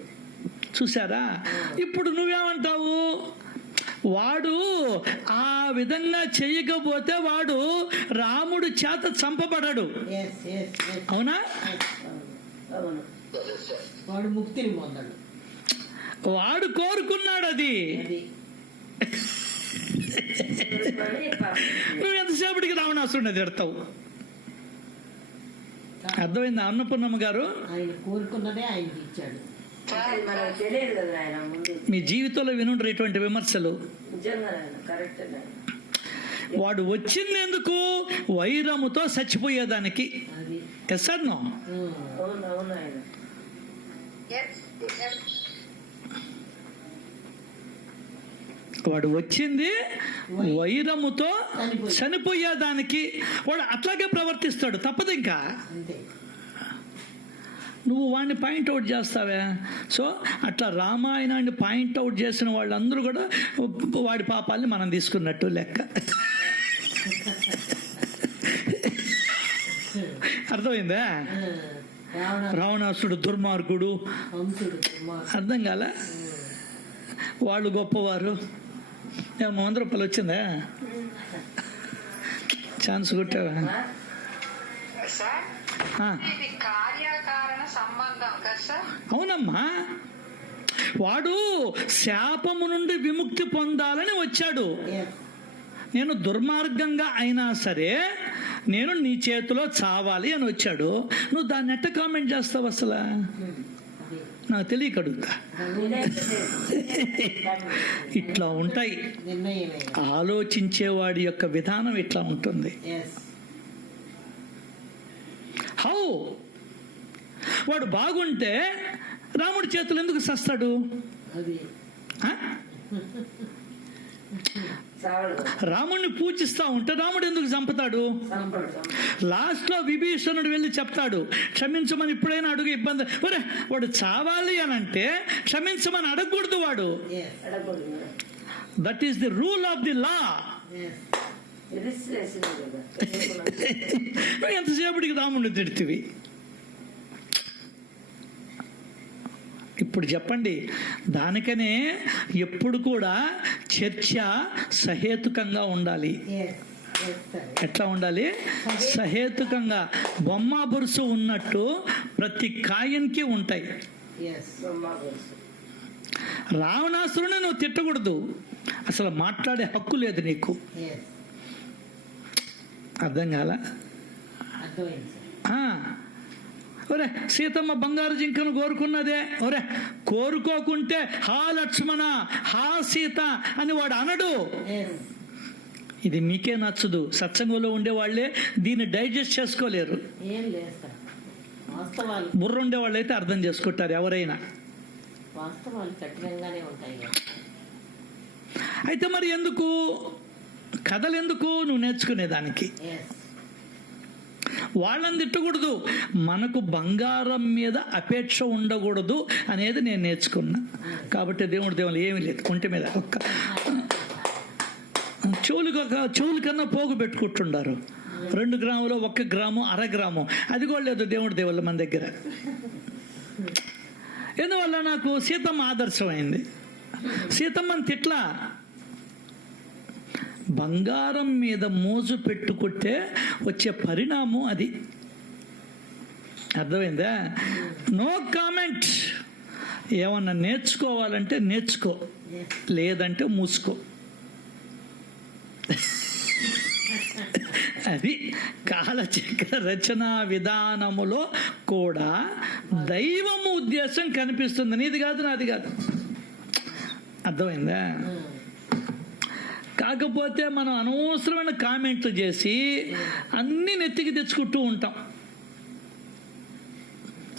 చూసారా? ఇప్పుడు నువ్వేమంటావు? వాడు ఆ విధంగా చేయకపోతే వాడు రాముడు చేత చంపబడడు. అవునా? అవును. వాడు ముక్తిని పొందడు. వాడు కోరుకున్నాడు అది. నువ్వు ఎంతసేపటికి రావణాసురుడిని తిడతావు? అర్థమైంది అన్నపూర్ణమ్మ గారు? ఆయన కోరుకున్నదే ఆయనకి ఇచ్చాడు. మనకు తెలియదు కదా ఆయన ముందు. మీ జీవితంలో వినుండ్రు ఇటువంటి విమర్శలు. నిజంగా కరెక్ట్. వాడు వచ్చింది ఎందుకు? వైరముతో చచ్చిపోయేదానికి. అది ఎస్ ఆర్ నో? అవును అవును. ఆయన వాడు వచ్చింది వైరముతో చనిపోయేదానికి. వాడు అట్లాగే ప్రవర్తిస్తాడు, తప్పదు. ఇంకా అంతే. నువ్వు వాడిని పాయింట్అవుట్ చేస్తావే. సో అట్లా రామాయణాన్ని పాయింట్అవుట్ చేసిన వాళ్ళందరూ కూడా వాడి పాపాలని మనం తీసుకున్నట్టు లెక్క. అర్థమైందా? రావణాసుడు దుర్మార్గుడు, అర్థం కాల. వాళ్ళు గొప్పవారు. 100 రూపాయలు వచ్చిందా? ఛాన్స్ కొట్టావా? సార్ ఇది కార్యకారణ సంబంధం కదా సార్? అవునమ్మా. వాడు శాపము నుండి విముక్తి పొందాలని వచ్చాడు. నేను దుర్మార్గంగా అయినా సరే నేను నీ చేతిలో చావాలి అని వచ్చాడు. నువ్వు దాన్ని ఎట్ట కామెంట్ చేస్తావు అసలు? నాకు తెలియక అడుగుతా. ఇట్లా ఉంటాయి. ఆలోచించేవాడి యొక్క విధానం ఇట్లా ఉంటుంది. హౌ? వాడు బాగుంటే రాముడి చేతులు ఎందుకు సస్తాడు? రాముడిని పూజిస్తా ఉంటే రాముడు ఎందుకు చంపుతాడు? లాస్ట్ లో విభీషణుడు వెళ్ళి చెప్తాడు, క్షమించమని ఇప్పుడైనా అడుగు, ఇబ్బంది. ఒరే వాడు చావాలి అని అంటే క్షమించమని అడగకూడదు వాడు. That is the rule of the law. ఎంతసేపటికి రాముడిని తిడుతుంది? ఇప్పుడు చెప్పండి. దానికనే ఎప్పుడు కూడా చర్చ సహేతుకంగా ఉండాలి. ఎట్లా ఉండాలి? సహేతుకంగా. బొమ్మ బొరుసు ఉన్నట్టు ప్రతి కాయన్కి ఉంటాయి. రావణాసురుని నువ్వు తిట్టకూడదు, అసలు మాట్లాడే హక్కు లేదు నీకు. అర్థం కాల? ఒరే సీతమ్మ బంగారు జింకను కోరుకున్నదే. ఒరే కోరుకోకుంటే హా లక్ష్మణ, హా సీత అని వాడు అనడు. ఇది మీకే నచ్చదు. సత్సంగంలో ఉండే వాళ్ళే దీన్ని డైజెస్ట్ చేసుకోలేరు. బుర్ర ఉండే వాళ్ళు అయితే అర్థం చేసుకుంటారు ఎవరైనా. అయితే మరి ఎందుకు కథలు? ఎందుకు? నువ్వు నేర్చుకునేదానికి. వాళ్ళని తిట్టకూడదు, మనకు బంగారం మీద అపేక్ష ఉండకూడదు అనేది నేను నేర్చుకున్నా. కాబట్టి దేవుళ్ళు ఏమీ లేదు. ఒంటి మీద ఒక్క చెవులు కన్నా పోగు పెట్టుకుంటున్నారు. 2 గ్రాములు, 1 గ్రాము, 1/2 గ్రాము, అది కూడా లేదు దేవుళ్ళ మన దగ్గర. ఎందువల్ల నాకు సీతమ్మ ఆదర్శమైంది. సీతమ్మని తిట్లా, బంగారం మీద మోజు పెట్టుకుంటే వచ్చే పరిణామం అది. అర్థమైందా? No comment. ఏమన్నా నేర్చుకోవాలంటే నేర్చుకో, లేదంటే మూసుకో. అది కాలచక్ర రచనా విధానములో కూడా దైవము ఉద్దేశం కనిపిస్తుంది. నీది కాదు, నాది కాదు. అర్థమైందా? కాకపోతే మనం అనవసరమైన కామెంట్లు చేసి అన్ని నెత్తికి తెచ్చుకుంటూ ఉంటాం.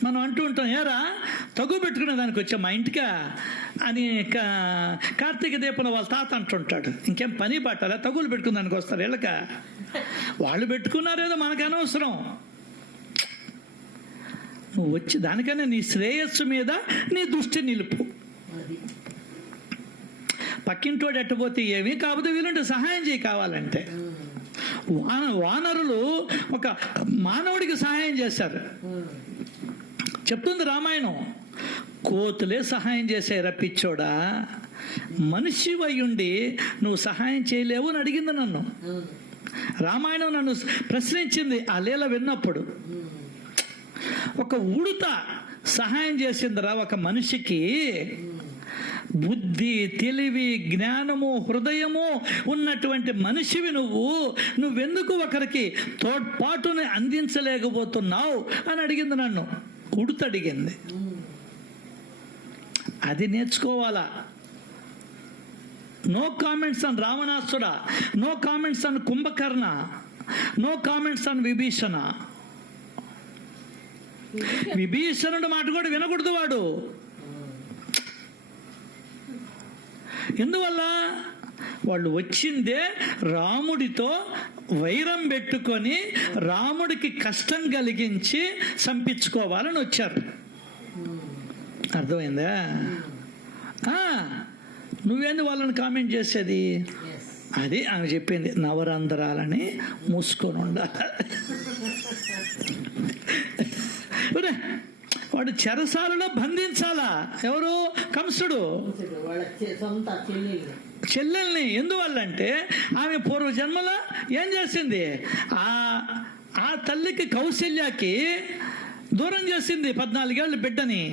మనం అంటూ ఉంటాం, ఏరా తగు పెట్టుకునే దానికి వచ్చా మా ఇంటికా అని కార్తీక దీపన వాళ్ళ తాత అంటుంటాడు. ఇంకేం పని పట్టాలా? తగులు పెట్టుకునే దానికి వస్తారు వీళ్ళక. వాళ్ళు పెట్టుకున్నారేదో మనకు అనవసరం. నువ్వు వచ్చి దానికన్నా నీ శ్రేయస్సు మీద నీ దృష్టి నిలుపు. పక్కింటోడు ఎట్టపోతే ఏమి, కాకపోతే వీలుంటే సహాయం చేయి కావాలంటే. వానరులు ఒక మానవుడికి సహాయం చేశారు. చెప్తుంది రామాయణం. కోతులే సహాయం చేశారా పిచ్చోడా? మనిషి అయ్యుండి నువ్వు సహాయం చేయలేవు అని అడిగింది నన్ను. అవును. రామాయణం నన్ను ప్రశ్నించింది ఆ లీల విన్నప్పుడు. ఒక ఉడుత సహాయం చేసిందిరా ఒక మనిషికి. బుద్ధి, తెలివి, జ్ఞానము, హృదయము ఉన్నటువంటి మనిషివి నువ్వెందుకు ఒకరికి తోడ్పాటుని అందించలేకపోతున్నావు అని అడిగింది నన్ను. ఉడుత అడిగింది. అది నేర్చుకోవాలా. No comments on Ravanasura, no comments on Kumbhakarna, no comments on Vibhishana. విభీషణుడు మాట కూడా వినకూడదు వాడు. ఎందువల్ల? వాళ్ళు వచ్చిందే రాముడితో వైరం పెట్టుకొని రాముడికి కష్టం కలిగించి చంపించుకోవాలని వచ్చారు. అర్థమైందా? నువ్వేంది వాళ్ళని కామెంట్ చేసేది? అది ఆమె చెప్పింది, నవరంధ్రాలని మూసుకొని ఉండాలి. వాడు చెరసాలలో బంధించాలా? ఎవరు? కంసుడు వాళ్ళ సొంత చెల్లెల్ని. ఎందువల్లంటే ఆమె పూర్వజన్మలో ఏం చేసింది? ఆ తల్లికి కౌశల్యకి దూరం చేసింది 14 ఏళ్ళ బిడ్డని.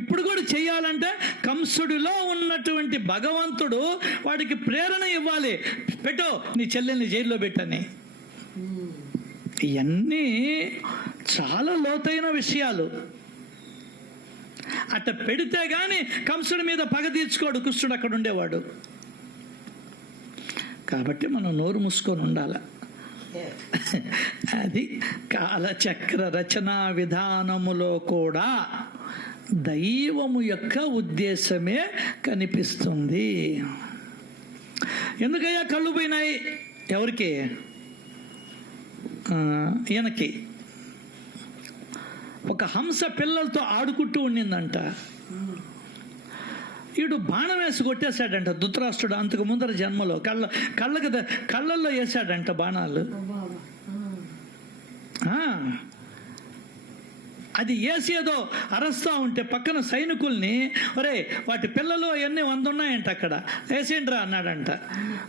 ఇప్పుడు కూడా చెయ్యాలంటే కంసుడిలో ఉన్నటువంటి భగవంతుడు వాడికి ప్రేరణ ఇవ్వాలి. పెట్టు నీ చెల్లెల్ని జైల్లో పెట్టని. ఇవన్నీ చాలా లోతైన విషయాలు. అట్ట పెడితే గాని కంసుడి మీద పగ తీర్చుకోడు కృష్ణుడు, అక్కడ ఉండేవాడు. కాబట్టి మనం నోరు మూసుకొని ఉండాల. అది కాలచక్ర రచనా విధానములో కూడా దైవము యొక్క ఉద్దేశమే కనిపిస్తుంది. ఎందుకయ్యా కళ్ళు పోయినాయి? ఎవరికి? ఈయనకి. ఒక హంస పిల్లలతో ఆడుకుంటూ ఉండిందంట. వీడు బాణం వేసి కొట్టేశాడంట ధృతరాష్ట్రుడు. అంతకు ముందర జన్మలో కళ్ళల్లో వేసాడంట బాణాలు. అది వేసి ఏదో అరస్తా ఉంటే పక్కన సైనికుల్ని, ఒరే వాటి పిల్లలు అవన్నీ 100 ఉన్నాయంట అక్కడ, వేసేయండిరా అన్నాడంట.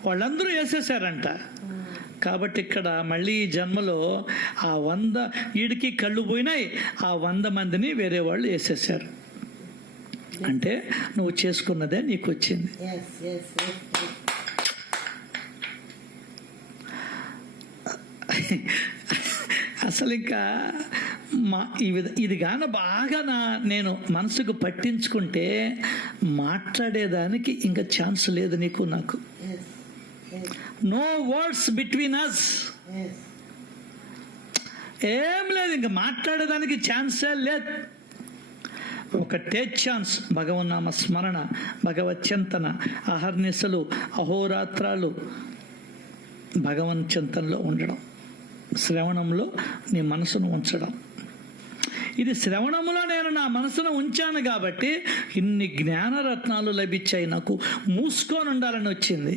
వాళ్ళందరూ వేసేసారంట. కాబట్టి ఇక్కడ మళ్ళీ జన్మలో ఆ 100 వీడికి కళ్ళు పోయినాయి, ఆ 100 మందిని వేరే వాళ్ళు వేసేసారు. అంటే నువ్వు చేసుకున్నదే నీకు వచ్చింది. అసలు ఇంకా ఇది గాన బాగా నేను మనసుకు పట్టించుకుంటే మాట్లాడేదానికి ఇంకా ఛాన్స్ లేదు నీకు నాకు. No words between us. ఏం లేదు, ఇంకా మాట్లాడేదానికి ఛాన్సే లేదు. ఒకటే ఛాన్స్, భగవన్నామ స్మరణ, భగవత్ చింతన, అహర్నిశలు అహోరాత్రాలు భగవన్ చింతనలో ఉండడం, శ్రవణంలో నీ మనసును ఉంచడం. ఇది శ్రవణములో నేను నా మనసును ఉంచాను కాబట్టి ఇన్ని జ్ఞానరత్నాలు లభించాయి నాకు. మూసుకొని ఉండాలని వచ్చింది.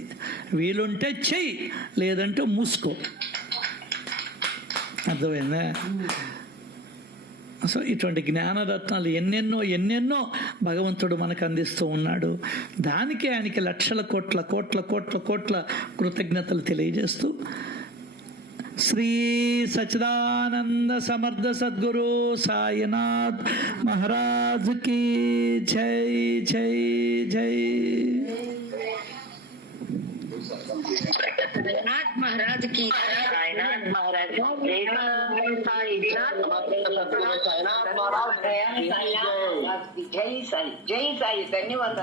వీలుంటే చెయ్యి, లేదంటే మూసుకో. అర్థమైందా? సో ఇటువంటి జ్ఞానరత్నాలు ఎన్నెన్నో భగవంతుడు మనకు అందిస్తూ ఉన్నాడు. దానికే ఆయనకి లక్షల కోట్ల కృతజ్ఞతలు తెలియజేస్తూ శ్రీ సచ్చిదానంద సమర్థ సద్గురు సాయినాథ్ మహారాజ్ की జై జై జై. साईनाथ महाराज की साईनाथ महाराज जय साई धन्यवाद.